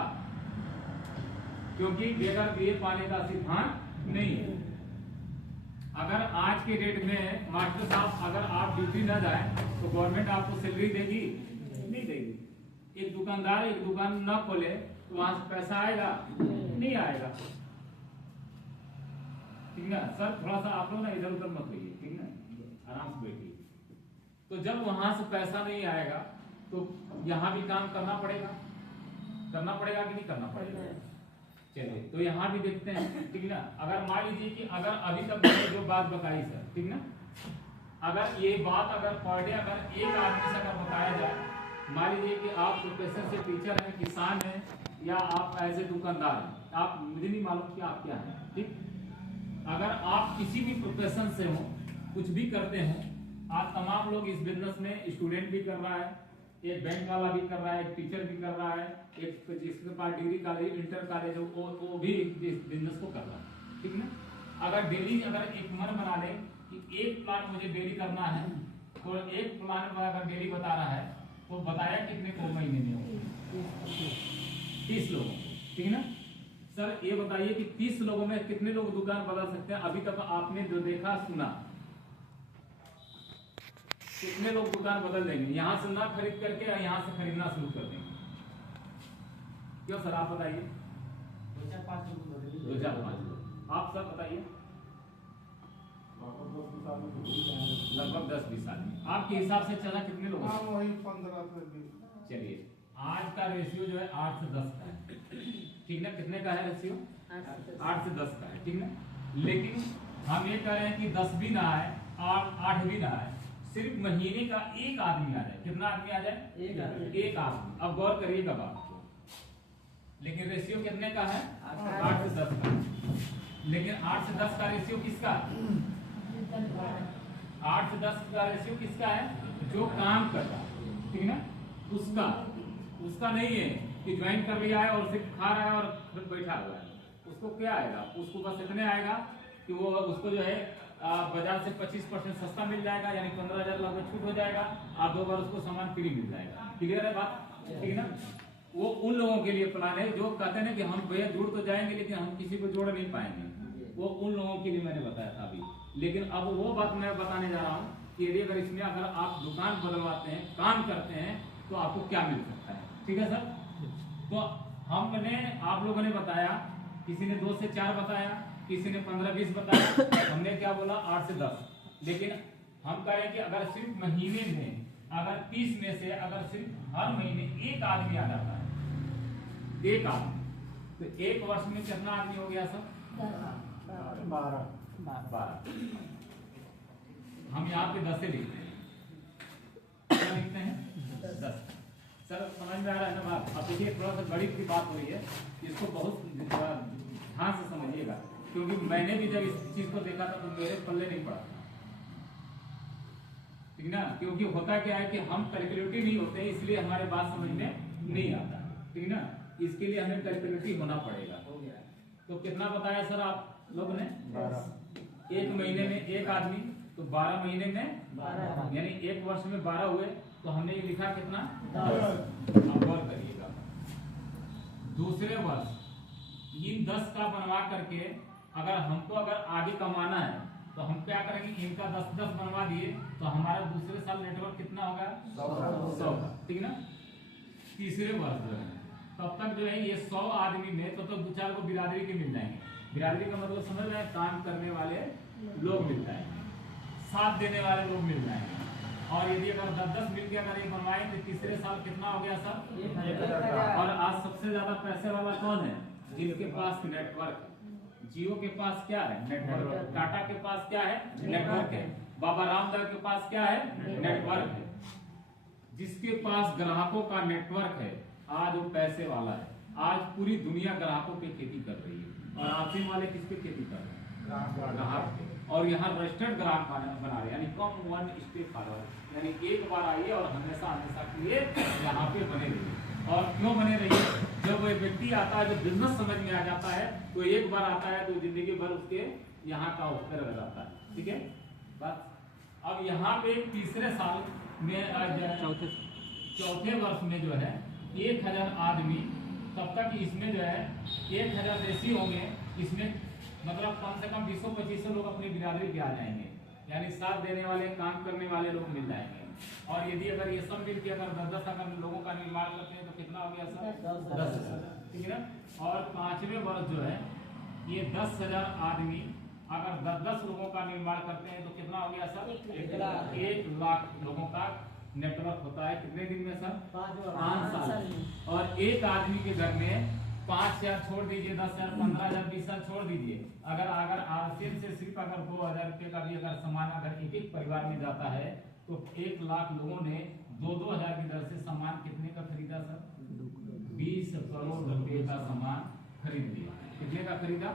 क्योंकि बगैर दिए पाने का सिद्धांत नहीं है। अगर आज के डेट में मास्टर साहब, अगर आप ड्यूटी न जाए तो गवर्नमेंट आपको सैलरी देगी? नहीं देगी। एक दुकानदार एक दुकान न खोले तो वहां से पैसा आएगा? नहीं आएगा, ठीक ना सर। थोड़ा सा आप लोग ना इधर उधर मत होइए, ठीक ना, आराम से बैठिए। तो जब वहां से पैसा नहीं आएगा तो यहाँ भी काम करना पड़ेगा कि नहीं करना पड़ेगा? चलिए, तो यहाँ भी देखते हैं, ठीक ना। अगर मान लीजिए कि अगर अभी तक मैंने जो बात बताई सर, ठीक ना, अगर ये बात अगर पर डे अगर एक आदमी से अगर बताया जाए, मान लीजिए कि आप प्रोफेशन से टीचर हैं, किसान हैं, या आप एज ए दुकानदार हैं, आप मुझे नहीं मालूम कि आप क्या हैं, ठीक। अगर आप किसी भी प्रोफेशन से हो, कुछ भी करते हो, आप तमाम लोग इस बिजनेस में, स्टूडेंट भी कर रहा है, एक बैंक वाला भी कर रहा है, एक टीचर भी कर रहा है, एक जिसके पास डिग्री कॉलेज इंटर कॉलेज हो वो भी इस बिजनेस को कर रहा है, ठीक ना। अगर डेली अगर एक मन बना ले कि एक प्लान मुझे डेली करना है, तो एक प्लान अगर डेली बता रहा है तो बताया कितने को महीने में हो, 30 लोगों, ठीक ना। सर ये बताइए कि 30 लोगों में कितने लोग दुकान बदल सकते हैं? अभी तक आपने जो देखा सुना, कितने लोग दुकान बदल देंगे? यहाँ से ना खरीद करके यहाँ से खरीदना शुरू कर देंगे। क्यों सर आप बताइए? 2-4-5 लोग 2-4-5 लोग। आप सब बताइए। लगभग 10-20 आदमी आपके हिसाब से चला कितने लोग? हाँ वही 15 से 20। चलिए आज का रेशियो जो है 8 से 10 का है, ठीक ना। कितने का है रेशियो? 8 से 10 का है, ठीक ना। लेकिन हम ये कह रहे हैं कि 10 भी ना आए और 8 भी ना आए, सिर्फ महीने का एक आदमी आ जाए। कितना आदमी आ जाए? एक आदमी। अब गौर करिएगा बात को, लेकिन रेशियो कितने का है? 8 से 10 का। लेकिन 8 से 10 का रेशियो किसका? 8 से 10 का रेशियो किसका है? जो काम कर रहा है, ठीक ना, उसका नहीं है कि ज्वाइन कर लिया है और सिर्फ खा रहा है और फिर बैठा हुआ है। उसको क्या आएगा? उसको बस इतने आएगा कि वो उसको जो है बाजार से 25% सस्ता मिल जाएगा, यानी 15,000 लगभग छूट हो जाएगा, और 2 बार उसको सामान फ्री मिल जाएगा। क्लियर है बात? ठीक है ना। वो उन लोगों के लिए प्लान है जो कहते हैं कि हम भैया जुड़ तो जाएंगे लेकिन हम किसी को जोड़ नहीं पाएंगे, वो उन लोगों के लिए मैंने बताया था अभी। लेकिन अब वो बात मैं बताने जा रहा हूँ कि यदि अगर इसमें अगर आप दुकान बदलवाते हैं, काम करते हैं, तो आपको क्या मिल सकता है, ठीक है सर। तो हमने आप लोगों ने बताया, किसी ने 2 से 4 बताया, किसी ने 15-20 बताया, हमने क्या बोला 8 से 10। लेकिन हम कह रहे हैं कि अगर सिर्फ महीने में अगर 30 में से अगर सिर्फ हर महीने एक आदमी आ जाता है, एक आदमी, तो एक वर्ष में कितना आदमी हो गया सर? 12। हम यहाँ पे 10 लिखते हैं, क्या लिखते हैं? 10। सर समझ में आ रहा है ना बात? अब देखिए थोड़ा सा गणित की बात हो रही है, इसको बहुत ध्यान से समझिएगा, क्योंकि मैंने भी जब इस चीज को देखा था तो मेरे पल्ले नहीं पड़ा, ठीक ना। क्योंकि होता क्या है कि हम कैलकुलेटिव नहीं होते, इसलिए हमारे बात समझ में नहीं आता, ठीक ना। इसके लिए हमें कैलकुलेटिव होना पड़ेगा। तो कितना बताया सर आप लोगों ने? 12। एक महीने में एक आदमी, तो 12 महीने में 12, यानी एक वर्ष में 12 हुए, तो हमने ये लिखा कितना? 10। अब गौर करिएगा, दूसरे वर्ष इन 10 का बनवा करके अगर हमको अगर आगे कमाना है तो हम क्या करेंगे? इनका 10-10 बनवा दिए तो हमारा दूसरे साल नेटवर्क कितना होगा? 100 का, ठीक ना। तीसरे वर्ष जो है तब तक जो है ये 100 आदमी में तो 2-4 को बिरादरी के मिल जाएंगे। बिरादरी का मतलब समझ रहे हैं? काम करने वाले लोग मिल जाएंगे, साथ देने वाले लोग मिल जाएंगे। और यदि अगर 10-10 मिल के अगर ये बनवाए तो तीसरे साल कितना हो गया सर? 1,000। और आज सबसे ज्यादा पैसे वाला कौन है? जिनके पास नेटवर्क। जियो के पास क्या है? नेटवर्क। टाटा के पास क्या है? नेटवर्क है। बाबा रामदेव के पास क्या है? नेटवर्क है। जिसके पास ग्राहकों का नेटवर्क है आज वो पैसे वाला है। आज पूरी दुनिया ग्राहकों पे खेती कर रही है, और आसिम वाले किसपे खेती कर रहे हैं? ग्राहक पे। और यहाँ रजिस्टर्ड ग्राहक बना रहे, यानी कम वन स्टे फॉरवर्ड, यानी एक बार आइए और हमेशा हमेशा के लिए यहाँ पे बने रहिए। और क्यों बने रहिए? जब वो व्यक्ति आता है, जब बिजनेस समझ में आ जाता है, तो एक बार आता है तो जिंदगी भर उसके यहाँ का उत्तर रह जाता है, ठीक है बस। अब यहाँ पे तीसरे साल में चौथे वर्ष में जो है 1,000 आदमी, तब तक इसमें जो है 1,000 देसी होंगे, इसमें मतलब कम से कम 200-2500 लोग अपनी बिरादरी के आ जाएंगे, यानी साथ देने वाले, काम करने वाले लोग मिल जाएंगे। और यदि अगर ये सब मिल के अगर 10-10 अगर लोगों का निर्माण करते हैं तो कितना हो गया सर? 10,000, ठीक है ना। और 5वें वर्ष जो है ये 10,000 आदमी अगर 10-10 लोगों का निर्माण करते हैं तो कितना हो गया सर? 1 लाख लोगों का नेटवर्क होता है। कितने दिन में सर? 5 साल। और एक आदमी के घर में 5,000 छोड़ दीजिए, 10,000, 15,000, 20,000 छोड़ दीजिए। अगर अगर आरसीएम से सिर्फ अगर 2,000 रुपये का भी अगर सामान अगर एक एक परिवार में जाता है तो 1 लाख लोगों ने 2-2 हज़ार की दर से सामान कितने का खरीदा सर? 20 करोड़ रुपए का सामान खरीद लिया। कितने का खरीदा?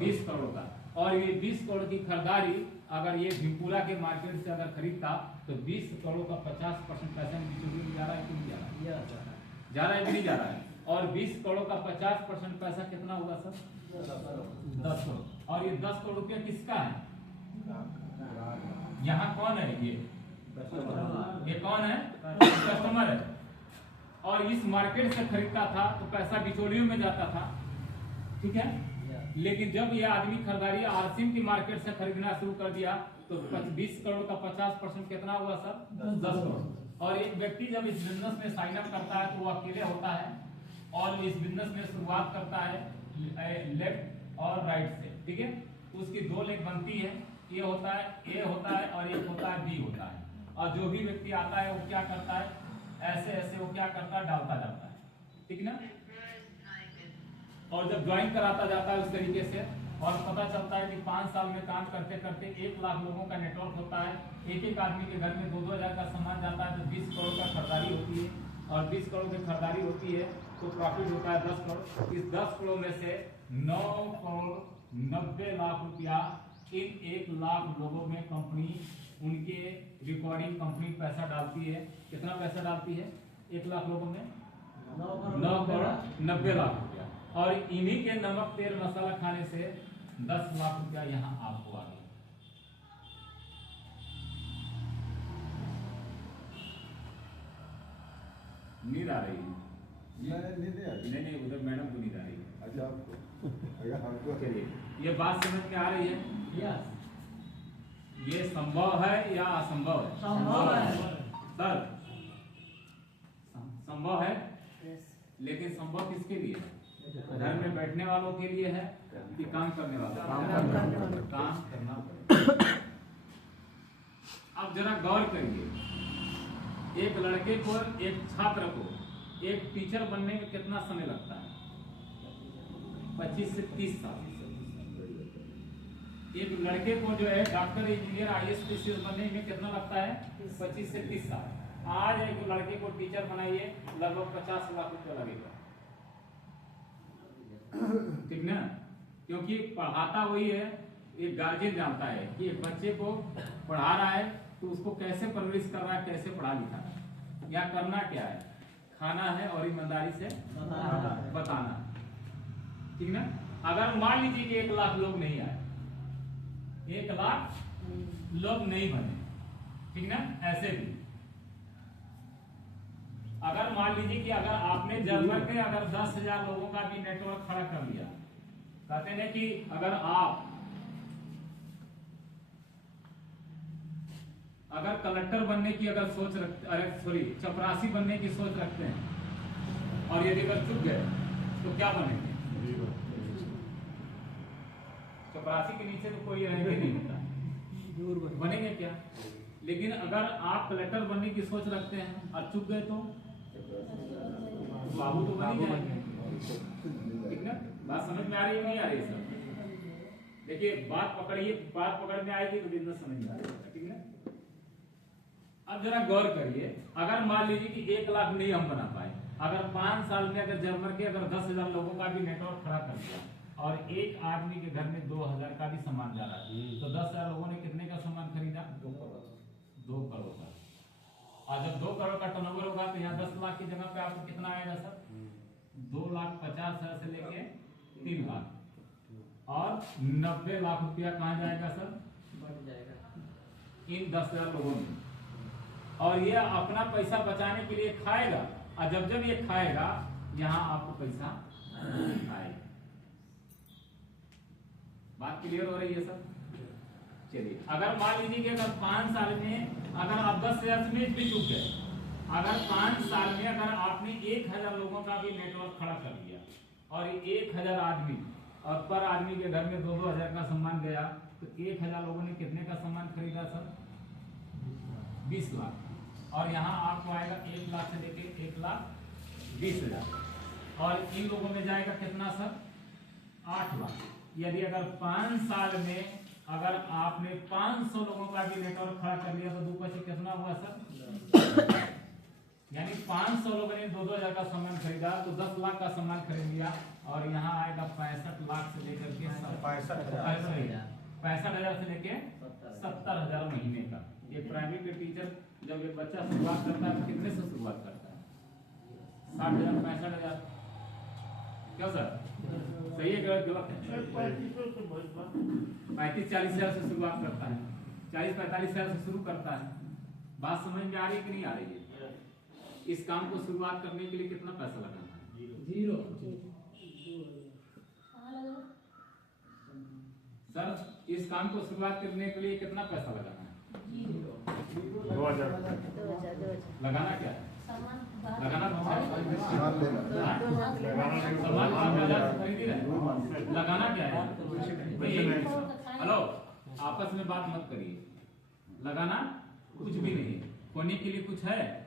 20 करोड़ का। और ये 20 करोड़ की खरीदारी अगर ये भीमपुरा के मार्केट से अगर खरीदता तो 20 करोड़ का 50% पैसा बिचौलियों में जा रहा है कि नहीं जा रहा है? जा रहा है कि नहीं जा रहा है? और 20 करोड़ का 50% पैसा कितना होगा सर? 10 करोड़। और ये 10 करोड़ रुपया किसका है? यहाँ कौन है? ये कौन है? कस्टमर है। और इस मार्केट से खरीदता था तो पैसा बिचौलियों में जाता था, ठीक है। लेकिन जब ये आदमी खरीदारी आरसीएम की मार्केट से खरीदना शुरू कर दिया तो 20 करोड़ का 50% कितना हुआ सर? 10 करोड़। और एक व्यक्ति जब इस बिजनेस में साइन अप करता है तो वो अकेले होता है और इस बिजनेस में शुरुआत करता है लेफ्ट और राइट से, ठीक है। उसकी 2 लेग बनती है, ये होता है ए होता है और एक होता है बी होता है। और जो भी व्यक्ति आता है वो क्या करता है? ऐसे ऐसे वो क्या करता है? डालता जाता है, ठीक ना। और जब ज्वाइन कराता जाता है उस तरीके से और पता चलता है कि 5 साल में काम करते करते 1 लाख लोगों का नेटवर्क होता है, एक एक आदमी के घर में 2-2 हज़ार का सामान जाता है तो 20 करोड़ का खरीदारी होती है। और 20 करोड़ की खरीदारी होती है तो प्रॉफिट होता है 10 करोड़। इस 10 करोड़ में से 9 करोड़ 90 लाख रुपया इन 1 लाख लोगों में कंपनी उनके रिकॉर्डिंग कंपनी पैसा डालती है। कितना पैसा डालती है? 1 लाख लोगों में 9 करोड़ 90 लाख रुपया। और इन्हीं के नमक तेल मसाला खाने से 10 लाख रुपया यहाँ आपको आ गया। नींद आ रही है? नहीं, उधर मैडम को नींद आ रही है। अच्छा आपको चलिए, ये बात समझ में आ रही है? ये संभव है या असंभव है? संभव है सर, संभव है। लेकिन संभव किसके लिए है? घर में बैठने वालों के लिए है कि काम करने वालों? काम करना पड़ेगा। अब जरा गौर करिए, एक लड़के को, एक छात्र को एक टीचर बनने में कितना समय लगता है? 25 से 30 साल। एक लड़के को जो है डॉक्टर, इंजीनियर, IAS, PCS बनने में कितना लगता है? 25 से 30 साल। आज एक लड़के को टीचर बनाइए, लगभग 50 लाख रुपया लगेगा, ठीक ना। क्योंकि पढ़ाता वही है, एक गार्जियन जानता है कि एक बच्चे को पढ़ा रहा है तो उसको कैसे परवरिश कर रहा है, कैसे पढ़ा लिखा है, या करना क्या है, खाना है और ईमानदारी से बताना, ठीक ना। अगर मान लीजिए कि 1 लाख लोग नहीं आए, 1 लाख लोग नहीं बने, ठीक ना। ऐसे भी अगर मान लीजिए कि अगर आपने जर्मन में अगर 10,000 लोगों का भी नेटवर्क खड़ा कर लिया, कहते हैं कि अगर आप अगर कलेक्टर बनने की अगर सोच रखते, चपरासी बनने की सोच रखते हैं और यदि अगर चुप गए तो क्या बनेंगे? चपरासी के नीचे तो कोई रहेंगे नहीं होता, बनेंगे क्या? लेकिन अगर आप कलेक्टर बनने की सोच रखते हैं और चुप गए तो बाबू तो बन ही जाएंगे, ठीक ना। बात समझ में आ रही है नहीं आ रही है? सर देखिए, बात पकड़िए, बात पकड़ में आएगी तो बिजनेस समझ में आ जाएगा, ठीक ना। अब जरा गौर करिए, अगर मान लीजिए कि 1 लाख नहीं हम बना पाए, अगर 5 साल में अगर जर्मन के अगर 10,000 लोगों का भी नेटवर्क खड़ा कर दिया और एक आदमी के घर में 2,000 का भी सामान जा रहा है तो 10,000 लोगों ने कितने का सामान खरीदा? 2 करोड़ का। और जब 2 करोड़ का टर्नओवर होगा तो यहाँ 10 लाख की जगह पे आपको कितना आएगा सर? 2,50,000 से लेके 3 लाख और 90 लाख रुपया कहाँ जाएगा सर? इन 10,000 लोगों में। और ये अपना पैसा बचाने के लिए खाएगा और जब जब ये खाएगा यहाँ आपको पैसा आएगा। बात क्लियर हो रही है सर? चलिए, अगर मान लीजिए कि अगर 5 साल में अगर आप 10,000 में भी चुक गए, अगर 5 साल में अगर आपने 1,000 लोगों का भी नेटवर्क खड़ा कर दिया और 1,000 आदमी और पर आदमी के घर में 2-2 हज़ार का सामान गया तो 1,000 लोगों ने कितने का सामान खरीदा सर? 20 लाख। और यहाँ आपको आएगा 1 लाख से लेके 1,20,000। और इन लोगों में जाएगा कितना सर? 8 लाख। यदि अगर 5 साल में अगर आपने 500 लोगों का भी नेटवर्क खड़ा कर लिया तो 2 पैसे कितना हुआ सर? यानी 500 लोगों ने 2-2 हजार का सामान खरीदा तो 10 लाख का सामान खरीद लिया और यहाँ आएगा 65 लाख से लेकर के 65,000 से लेके 70,000 महीने का। ये प्राइमरी के टीचर जब एक बच्चा शुरुआत करता है तो कितने से शुरुआत करता है? 60,000 65,000। क्या सर सही है गलत? 35-40 हजार से शुरुआत करता है, 40-45 हजार से शुरू करता है। बात समझ में आ रही है कि नहीं आ रही है? इस काम को शुरुआत करने के लिए कितना पैसा लगाना है? 0। सर इस काम को शुरुआत करने के लिए कितना पैसा लगाना है? 2,000 लगाना क्या है? लगाना लगाना क्या है? हेलो, आपस में बात मत करिए। लगाना कुछ भी नहीं। खोने के लिए कुछ है?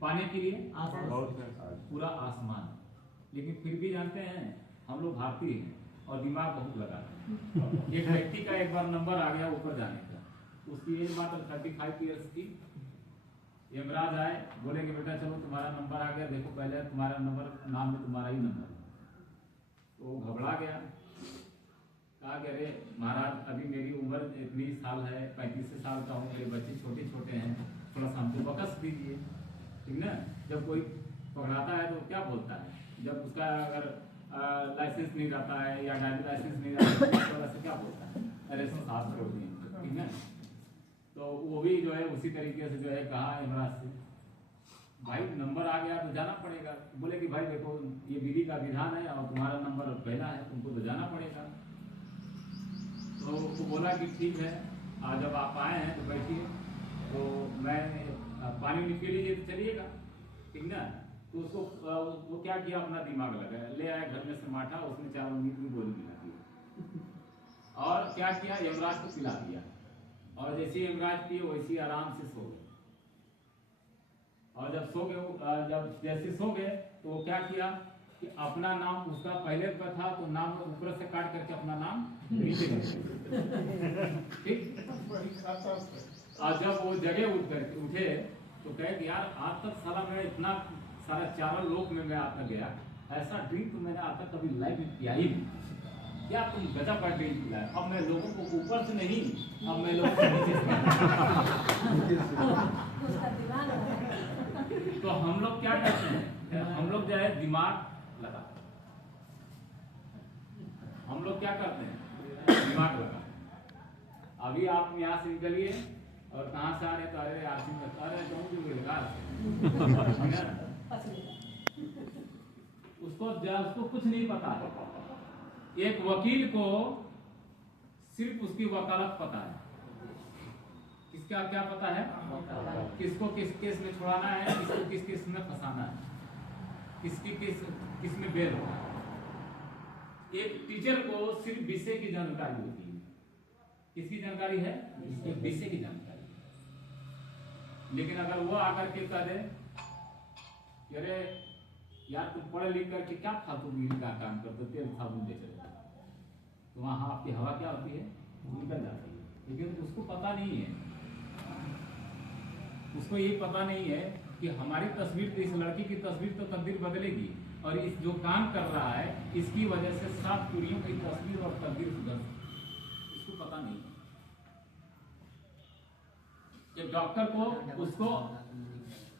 पाने के लिए पूरा आसमान। लेकिन फिर भी जानते हैं हम लोग भारतीय हैं और दिमाग बहुत लगाते हैं। एक व्यक्ति का एक बार नंबर आ गया ऊपर जाने का, उसकी एज मात्र 35 ईयर्स की। यमराज आए, बोले कि बेटा चलो तुम्हारा नंबर आ गया, देखो पहले तुम्हारा नंबर नाम में तुम्हारा ही नंबर। तो वो घबरा गया, कहा कि अरे महाराज अभी मेरी उम्र इतनी साल है, 35 साल का हूँ, मेरे बच्चे छोटे छोटे हैं, थोड़ा सा हमको बकस दीजिए, ठीक ना। जब कोई पकड़ाता है तो क्या बोलता है? जब उसका अगर लाइसेंस नहीं रहता है या ड्राइविंग लाइसेंस नहीं रहता है तो क्या बोलता है? अरे 7 करोड़ दिए, ठीक है। तो वो भी जो है उसी तरीके से जो है कहा यमराज से, भाई नंबर आ गया तो जाना पड़ेगा। बोले कि भाई देखो ये विधि का विधान है और तुम्हारा नंबर पहला है, तुमको तो जाना पड़ेगा। तो वो बोला कि ठीक है, आज जब आप आए हैं तो बैठिए, तो मैं पानी निकल लीजिए तो चलिएगा, ठीक ना। तो उसको वो क्या किया, अपना दिमाग लगाया, ले आया घर में से माठा, उसने 4 मीट की गोली मिला दी और क्या किया, यमराज को पिला दिया। और जैसे यमराज पिए वैसे आराम से सो गए। और जब सो गए, जब जैसे सो गए तो वो क्या किया कि अपना नाम उसका पहले का था तो नाम ऊपर से काट करके अपना नाम नीचे ठीक। और जब वो जगह उठे तो कहे कि यार आज तक साला मैं इतना सारा चारों लोक में मैं आज तक गया, ऐसा ड्रिंक मैंने आज तक कभी लाइफ में पिया ही नहीं। क्या तुम गजब का ड्रिंक पिलाए। अब मैं लोगों को ऊपर से नहीं, अब मैं लोगों को नीचे से। तो हम लोग क्या करते हैं, हम लोग जो है दिमाग लगाते हैं। हम लोग क्या करते हैं, दिमाग लगाते हैं। अभी आप यहाँ से निकलिए और कहाँ से आ रहे, तो अरे आसिम बता रहे उसको कुछ नहीं पता है। एक वकील को सिर्फ उसकी वकालत पता है। किसका क्या पता है? किसको किस केस में छुड़ाना है, किसको किस केस में फंसाना है, किसकी किस में बेल होना है। एक टीचर को सिर्फ विषय की जानकारी होती है। किसकी जानकारी है? एक विषय की जानकारी। लेकिन अगर वो आकर के कह दे कि अरे यार तुम पढ़ लिख करके क्या फालतू का काम करते, तेल फालतू दे चले, तो वहां आपकी हवा क्या होती है, निकल जाती है। लेकिन उसको पता नहीं है, उसको ये पता नहीं है कि हमारी तस्वीर, इस लड़की की तस्वीर तो तकदीर बदलेगी और इस जो काम कर रहा है इसकी वजह से 7 पीढ़ियों की तस्वीर और तकदीर सुधर सकती है। इसको पता नहीं है। एक डॉक्टर को उसको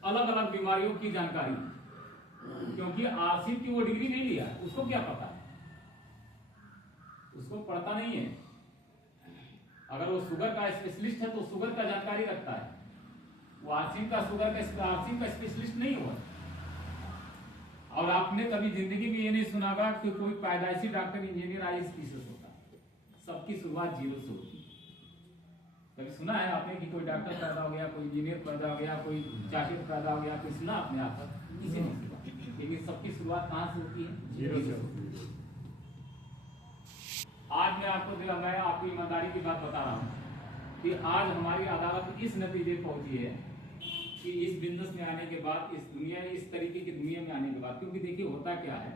अलग अलग बीमारियों की जानकारी, क्योंकि आसिफ की वो डिग्री नहीं लिया, उसको क्या पता है, उसको पढ़ता नहीं है। अगर वो शुगर का स्पेशलिस्ट है तो शुगर का जानकारी रखता है, वो आसिफ का स्पेशलिस्ट नहीं हुआ। और आपने कभी जिंदगी में ये नहीं सुनागा कि कोई पैदाइशी डॉक्टर इंजीनियर IAS पीसीएस होता। सबकी शुरुआत 0 से होती है। कभी सुना है आपने कि कोई डॉक्टर पैदा हो गया, कोई इंजीनियर पैदा हो गया, कोई चाकिर पैदा हो गया, कोई सुना आपने आप तक? किसी नहीं सुना। लेकिन सबकी शुरुआत कहाँ से होती है? 0 से होती है। आज मैं आपको ईमानदारी की बात बता रहा हूँ कि आज हमारी अदालत इस नतीजे पहुंची है कि इस बिजनेस में आने के बाद, इस तरीके की दुनिया में आने के बाद, क्योंकि देखिए होता क्या है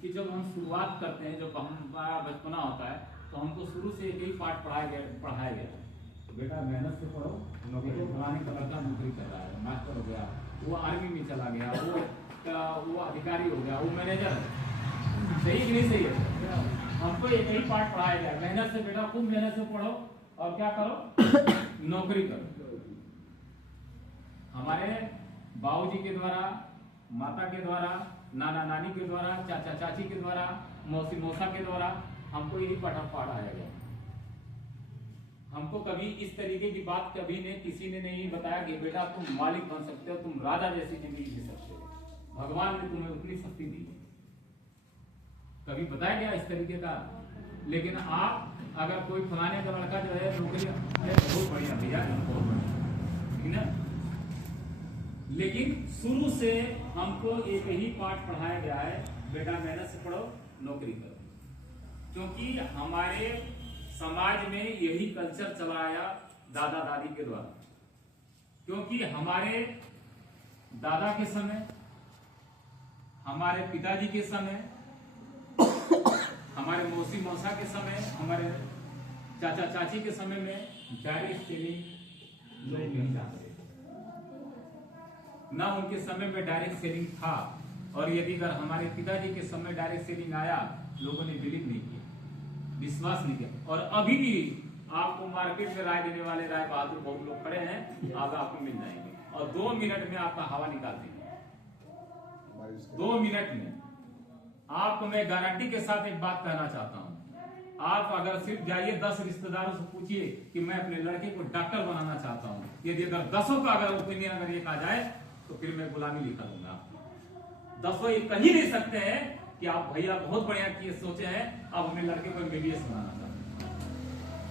कि जब हम शुरुआत करते हैं, जब हमारा बचपना होता है, तो हमको शुरू से एक ही पाठ पढ़ाया गया है, तो बेटा मेहनत से पढ़ो, नौकरी फलाने का लड़का नौकरी कर रहा है, मास्टर हो गया, वो आर्मी में चला गया, वो अधिकारी हो गया, वो मैनेजर है, सही कि नहीं सही है? हमको एक ही पाठ पढ़ाया गया, मेहनत से बेटा, खूब मेहनत से पढ़ो और क्या करो, नौकरी करो। हमारे बाबूजी के द्वारा, माता के द्वारा, नाना नानी के द्वारा, चाचा चाची के द्वारा, मौसी मौसा के द्वारा हमको यही पढ़ाया गया। हमको कभी इस तरीके की बात कभी ने किसी ने नहीं बताया कि बेटा तुम मालिक बन सकते हो, तुम राजा जैसी जिंदगी जी सकते हो, भगवान ने तुम्हें उतनी शक्ति दी है, कभी बताया गया इस तरीके का? लेकिन आप अगर कोई फलाने का लड़का जो है नौकरी, अरे बहुत बढ़िया भैया, बहुत बढ़िया, ठीक ना? लेकिन शुरू से हमको एक ही पाठ पढ़ाया गया है, बेटा मेहनत से पढ़ो, नौकरी करो, क्योंकि हमारे समाज में यही कल्चर चलाया दादा दादी के द्वारा। क्योंकि हमारे दादा के समय, हमारे पिताजी के समय, हमारे मौसी मौसा के समय, हमारे चाचा चाची के समय में डायरेक्ट सेलिंग लोग नहीं जानते, ना उनके समय में डायरेक्ट सेलिंग था, और यदि अगर हमारे पिताजी के समय डायरेक्ट सेलिंग आया, लोगों ने बिलीव नहीं किया, विश्वास नहीं किया। और अभी भी आपको मार्केट में राय देने वाले राय बहादुर बहुत लोग खड़े हैं, आज आपको मिल जाएंगे और 2 मिनट में आपका हवा निकाल देंगे। 2 मिनट में आपको मैं गारंटी के साथ एक बात कहना चाहता हूं, आप अगर सिर्फ जाइए 10 रिश्तेदारों से पूछिए कि मैं अपने लड़के को डॉक्टर बनाना चाहता हूं, यदि अगर 10 का अगर ओपिनियन अगर एक आ जाए तो फिर मैं गुलामी लिखा दूंगा। 10 ये कह ही नहीं सकते हैं कि आप भैया बहुत बढ़िया चीज सोचे हैं, अब हमें लड़के को MBBS बनाना चाहते हैं।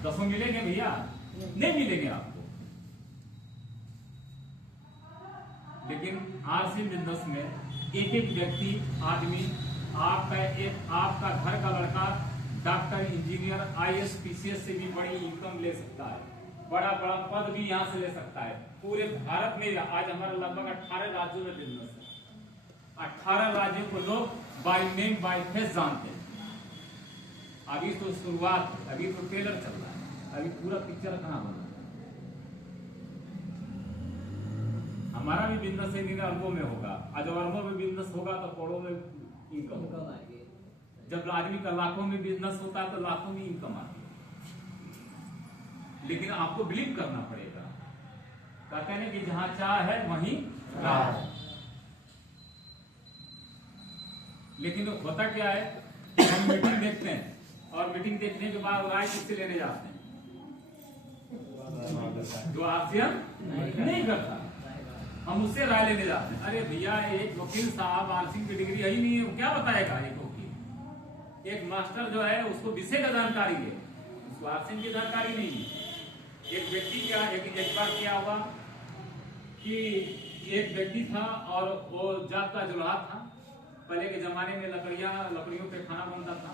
10 मिलेंगे भैया? नहीं मिलेंगे आपको। लेकिन आरसी बिजनेस में एक एक व्यक्ति, आदमी, आपका घर का लड़का डॉक्टर, इंजीनियर, IAS, PCS से भी बड़ी इनकम ले सकता है, बड़ा बड़ा पद भी यहाँ से ले सकता है। पूरे भारत में आज हमारा लगभग 18 राज्यों में बिजनेस है। 18 राज्यों को लोग बाय नेम बाय फेस जानते हैं। अभी तो शुरुआत, अभी तो ट्रेलर चल रहा है, अभी पूरा पिक्चर कहाँ बना। हमारा भी बिजनेस एक दिन अरबों में होगा, आज अरबों में बिजनेस होगा तो करोड़ों में इनकम होगा। जब आदमी का लाखों में बिजनेस होता है तो लाखों में इनकम आती है। लेकिन आपको बिलीव करना पड़ेगा, कहते हैं कि जहां चाह है वहीं राह है। लेकिन होता क्या है, हम मीटिंग देखते हैं और मीटिंग देखने के बाद राय किससे लेने जाते हैं? जो आसियन नहीं करता, हम उससे राय लेने जाते हैं। अरे भैया, एक वकील साहब आरसी की डिग्री ही नहीं है, वो क्या बताएगा? एक वकील, एक मास्टर जो है उसको विषय का जानकारी है, उसको आरसी की जानकारी नहीं है। एक व्यक्ति क्या, एक बार क्या हुआ कि एक व्यक्ति था और वो जात का जुलाहा था। पहले के जमाने में लकड़ियों पे खाना बनता था।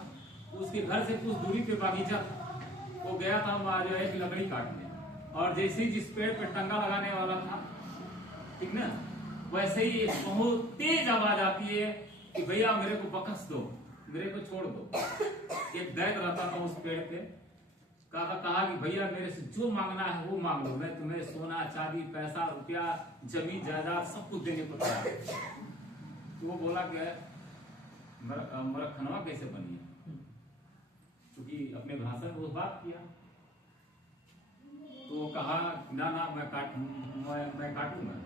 उसके घर से कुछ दूरी पे बागीचा था, वो गया था वहां जो है कि लकड़ी काटने, और जैसे ही जिस पेड़ पे टंगा लगाने वाला था, ठीक ना, वैसे ही बहुत तेज आवाज आती है कि भैया मेरे को बकस दो, मेरे को छोड़ दो। एक दैत रहता था उस पेड़ पे, कहा कि भैया मेरे से जो मांगना है वो मांग लो, मैं तुम्हें सोना चांदी पैसा रुपया जमीन जायदाद सब कुछ देने को तैयार हूं। तो वो बोला कि मरखनवा कैसे बनी है, क्योंकि अपने भाषा में वो बात किया। तो वो कहा ना मैं काटूंगा।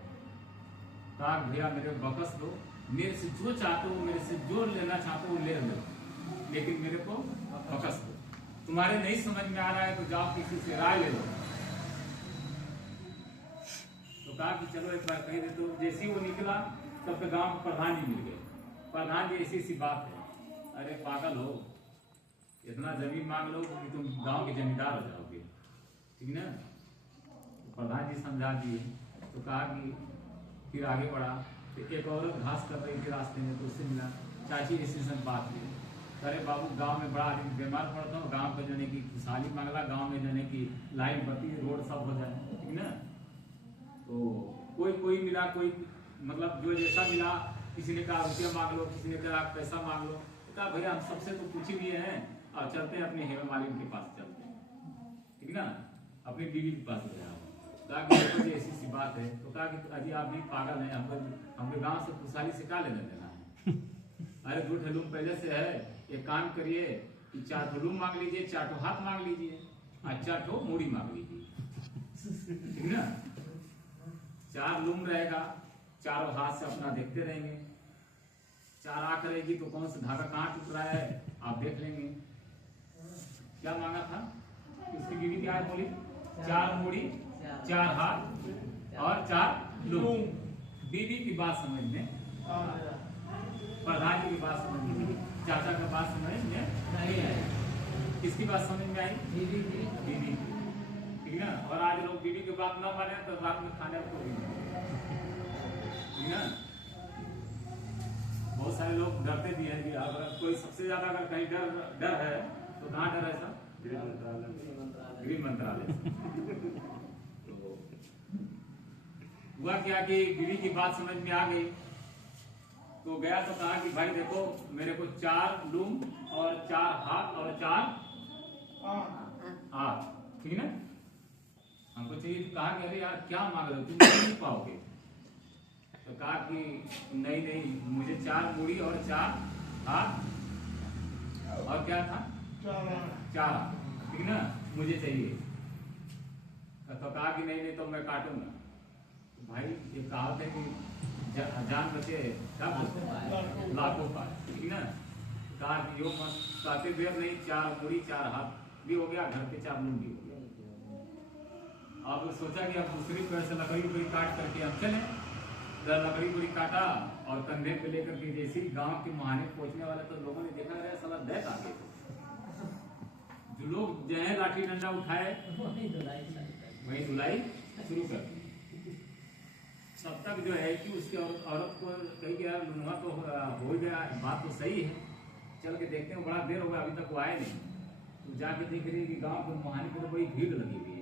कहा भैया मेरे बकस दो, मेरे से जो चाहते हो, मेरे से जो लेना चाहते हो ले लो, लेकिन मेरे को बकस दो। तुम्हारे नहीं समझ में आ रहा है तो जाओ किसी से राय ले लो। तो कहा कि चलो एक बार कह दे। तो जैसे ही वो निकला तब तो गांव प्रधान जी मिल गए। प्रधान जी ऐसी सी बात है, अरे पागल हो, इतना जमीन मांग लो कि तुम गांव के जमींदार हो जाओगे, ठीक ना। प्रधान जी समझा दिए। तो कहा कि फिर आगे बढ़ा, तो एक औरत घास कर रही थी रास्ते में, तो उससे मिला, चाची ऐसी सब बात हुई। अरे बाबू गांव में बड़ा आदमी बीमार पड़ता हूँ, गांव में जाने की खुशहाली मांगला, गांव में जाने की लाइन बत्ती रोड सब हो जाए, ठीक ना। तो कोई मिला, कोई मतलब जो जैसा मिला, किसी ने कहा रुपया मांग लो, किसी ने कहा पैसा मांग लो। कहा भैया हम सबसे तो पूछ ही लिए हैं और चलते हैं अपने हेमा मालिनी के पास चलते हैं, ठीक है ना, अपनी बीवी के पास गया। कहा कि देखो ऐसी सी बात है। तो कहा कि अजी आप भी पागल हैं, हमको गाँव से खुशहाली से क्या लेना देना है। अरे झूठ हलूम पहले से है, एक काम करिए कि 4 ठो लूम मांग लीजिए, 4 ठो हाथ मांग लीजिए और 4 ठो मूड़ी मांग लीजिए, ठीक ना। 4 लूम रहेगा, 4 हाथ से अपना देखते रहेंगे, 4 आंख रहेगी तो कौन सा धागा कहाँ टूट रहा है आप देख लेंगे। क्या मांगा था उसकी बीवी, क्या है बोली, 4 मूड़ी 4 हाथ और 4 लूम। बीवी की बात समझ में, प्रधान जी की बात समझ में, चाचा का बात समझ में नहीं आई। किसकी बात समझ में आई, बीवी की, ठीक ना। और आज लोग बीवी की बात ना माने तो रात में खाने को ठीक ना। बहुत सारे लोग डरते भी हैं कि अगर कोई सबसे ज्यादा अगर कहीं डर है तो कहाँ डर है सर, गृह मंत्रालय। तो हुआ क्या कि बीवी की बात समझ में आ गई तो गया तो कहा कि भाई देखो मेरे को 4 लूम और 4 हाथ और 4 हाथ, ठीक है ना, हमको चाहिए। तो कहा कि अरे यार क्या मांग रहे हो, तुम नहीं पाओगे। तो कहा कि नहीं मुझे 4 मूड़ी और 4 हाथ और क्या था 4, ठीक ना, मुझे चाहिए। तो कहा कि नहीं तो मैं काटूंगा। तो भाई ये कहावत है कि जान बचे लाखों पाए, ठीक ना। कहा कि यो मत काटे देर नहीं, 4 मूड़ी 4 हाथ भी हो गया, घर के 4 लूम भी हो गया। अब सोचा कि अब दूसरी पेड़ से लकड़ी काट करके हम चले। लकड़ी पूरी काटा और कंधे पे लेकर के जैसे गांव के मुहाने पहुंचने वाले तो लोगों ने देखा गया साला दैत आ गए। जो लोग जो है लाठी डंडा उठाए वही धुलाई शुरू कर दी। तब तक जो है कि उसकी औरत को कही गया लुनवा तो हो गया, बात तो सही है, चल के देखते हैं, बड़ा देर हो गया अभी तक वो आए नहीं। तो जाके देख रही कि गांव के मुहाने पे तो बड़ी भीड़ लगी हुई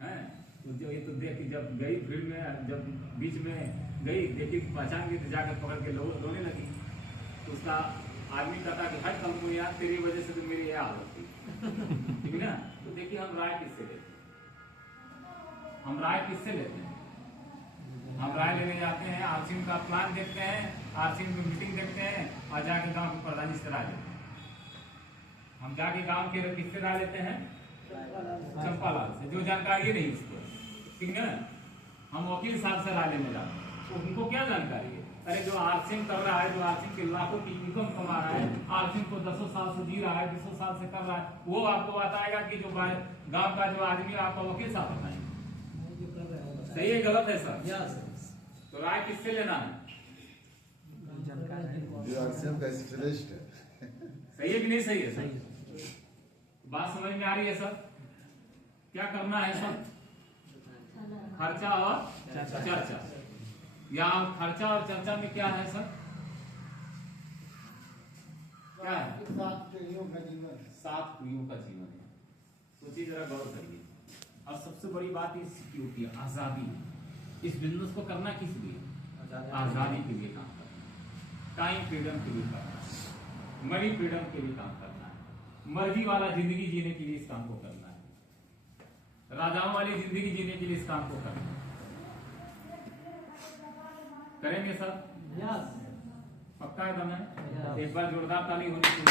है। तो जो ये तो देख कि जब गई भीड़ में, जब बीच में गई देखी पहचान गई तो जाकर पकड़ के रोने लगी। तो उसका आदमी कहता कि हट कल को यार तेरी वजह से तो मेरी यह हालत थी, ठीक है ना। तो देखिए हम राय किससे लेते हैं, हम राय लेने जाते हैं, आरसीएम का प्लान देखते हैं, आरसीएम में मीटिंग देखते हैं और जाके गांव के प्रधान से राय लेते हैं। हम जाके गांव के किससे राय लेते हैं, चंपालाल से, जो जानकारी नहीं उसको, ठीक है। हम वकील साहब से राय लेने जाते हैं, तो उनको क्या जानकारी है। अरे जो आरसीएम कर रहा है, जो आरसीएम के लाखों की इनकम कमा रहा है, आरसीएम को 10 साल से जी रहा है, 20 साल से कर रहा है, वो आपको बताएगा कि जो गांव का जो आदमी आपका वकील साहब बताएंगे सही है गलत है सर। तो राय किससे लेना है, सही है कि नहीं सही है सर, बात समझ में आ रही है सर। क्या करना है सर, खर्चा और चर्चा। यहाँ खर्चा और चर्चा में क्या है सर, क्या है, 7 पीढ़ियों का जीवन, 7 पीढ़ियों का जीवन है। सोचिए जरा गौर करिए। और सबसे बड़ी बात इस सिक्योरिटी, आजादी। इस बिजनेस को करना किस लिए, आजादी के लिए काम करना, टाइम फ्रीडम के लिए करना, मनी फ्रीडम के लिए काम करना है, मर्जी वाला जिंदगी जीने के लिए इस काम को करना है, राजाओं वाली जिंदगी जीने के लिए इस काम को करना है। करेंगे सर, पक्का है, एक बार जोरदार ताली होनी चाहिए।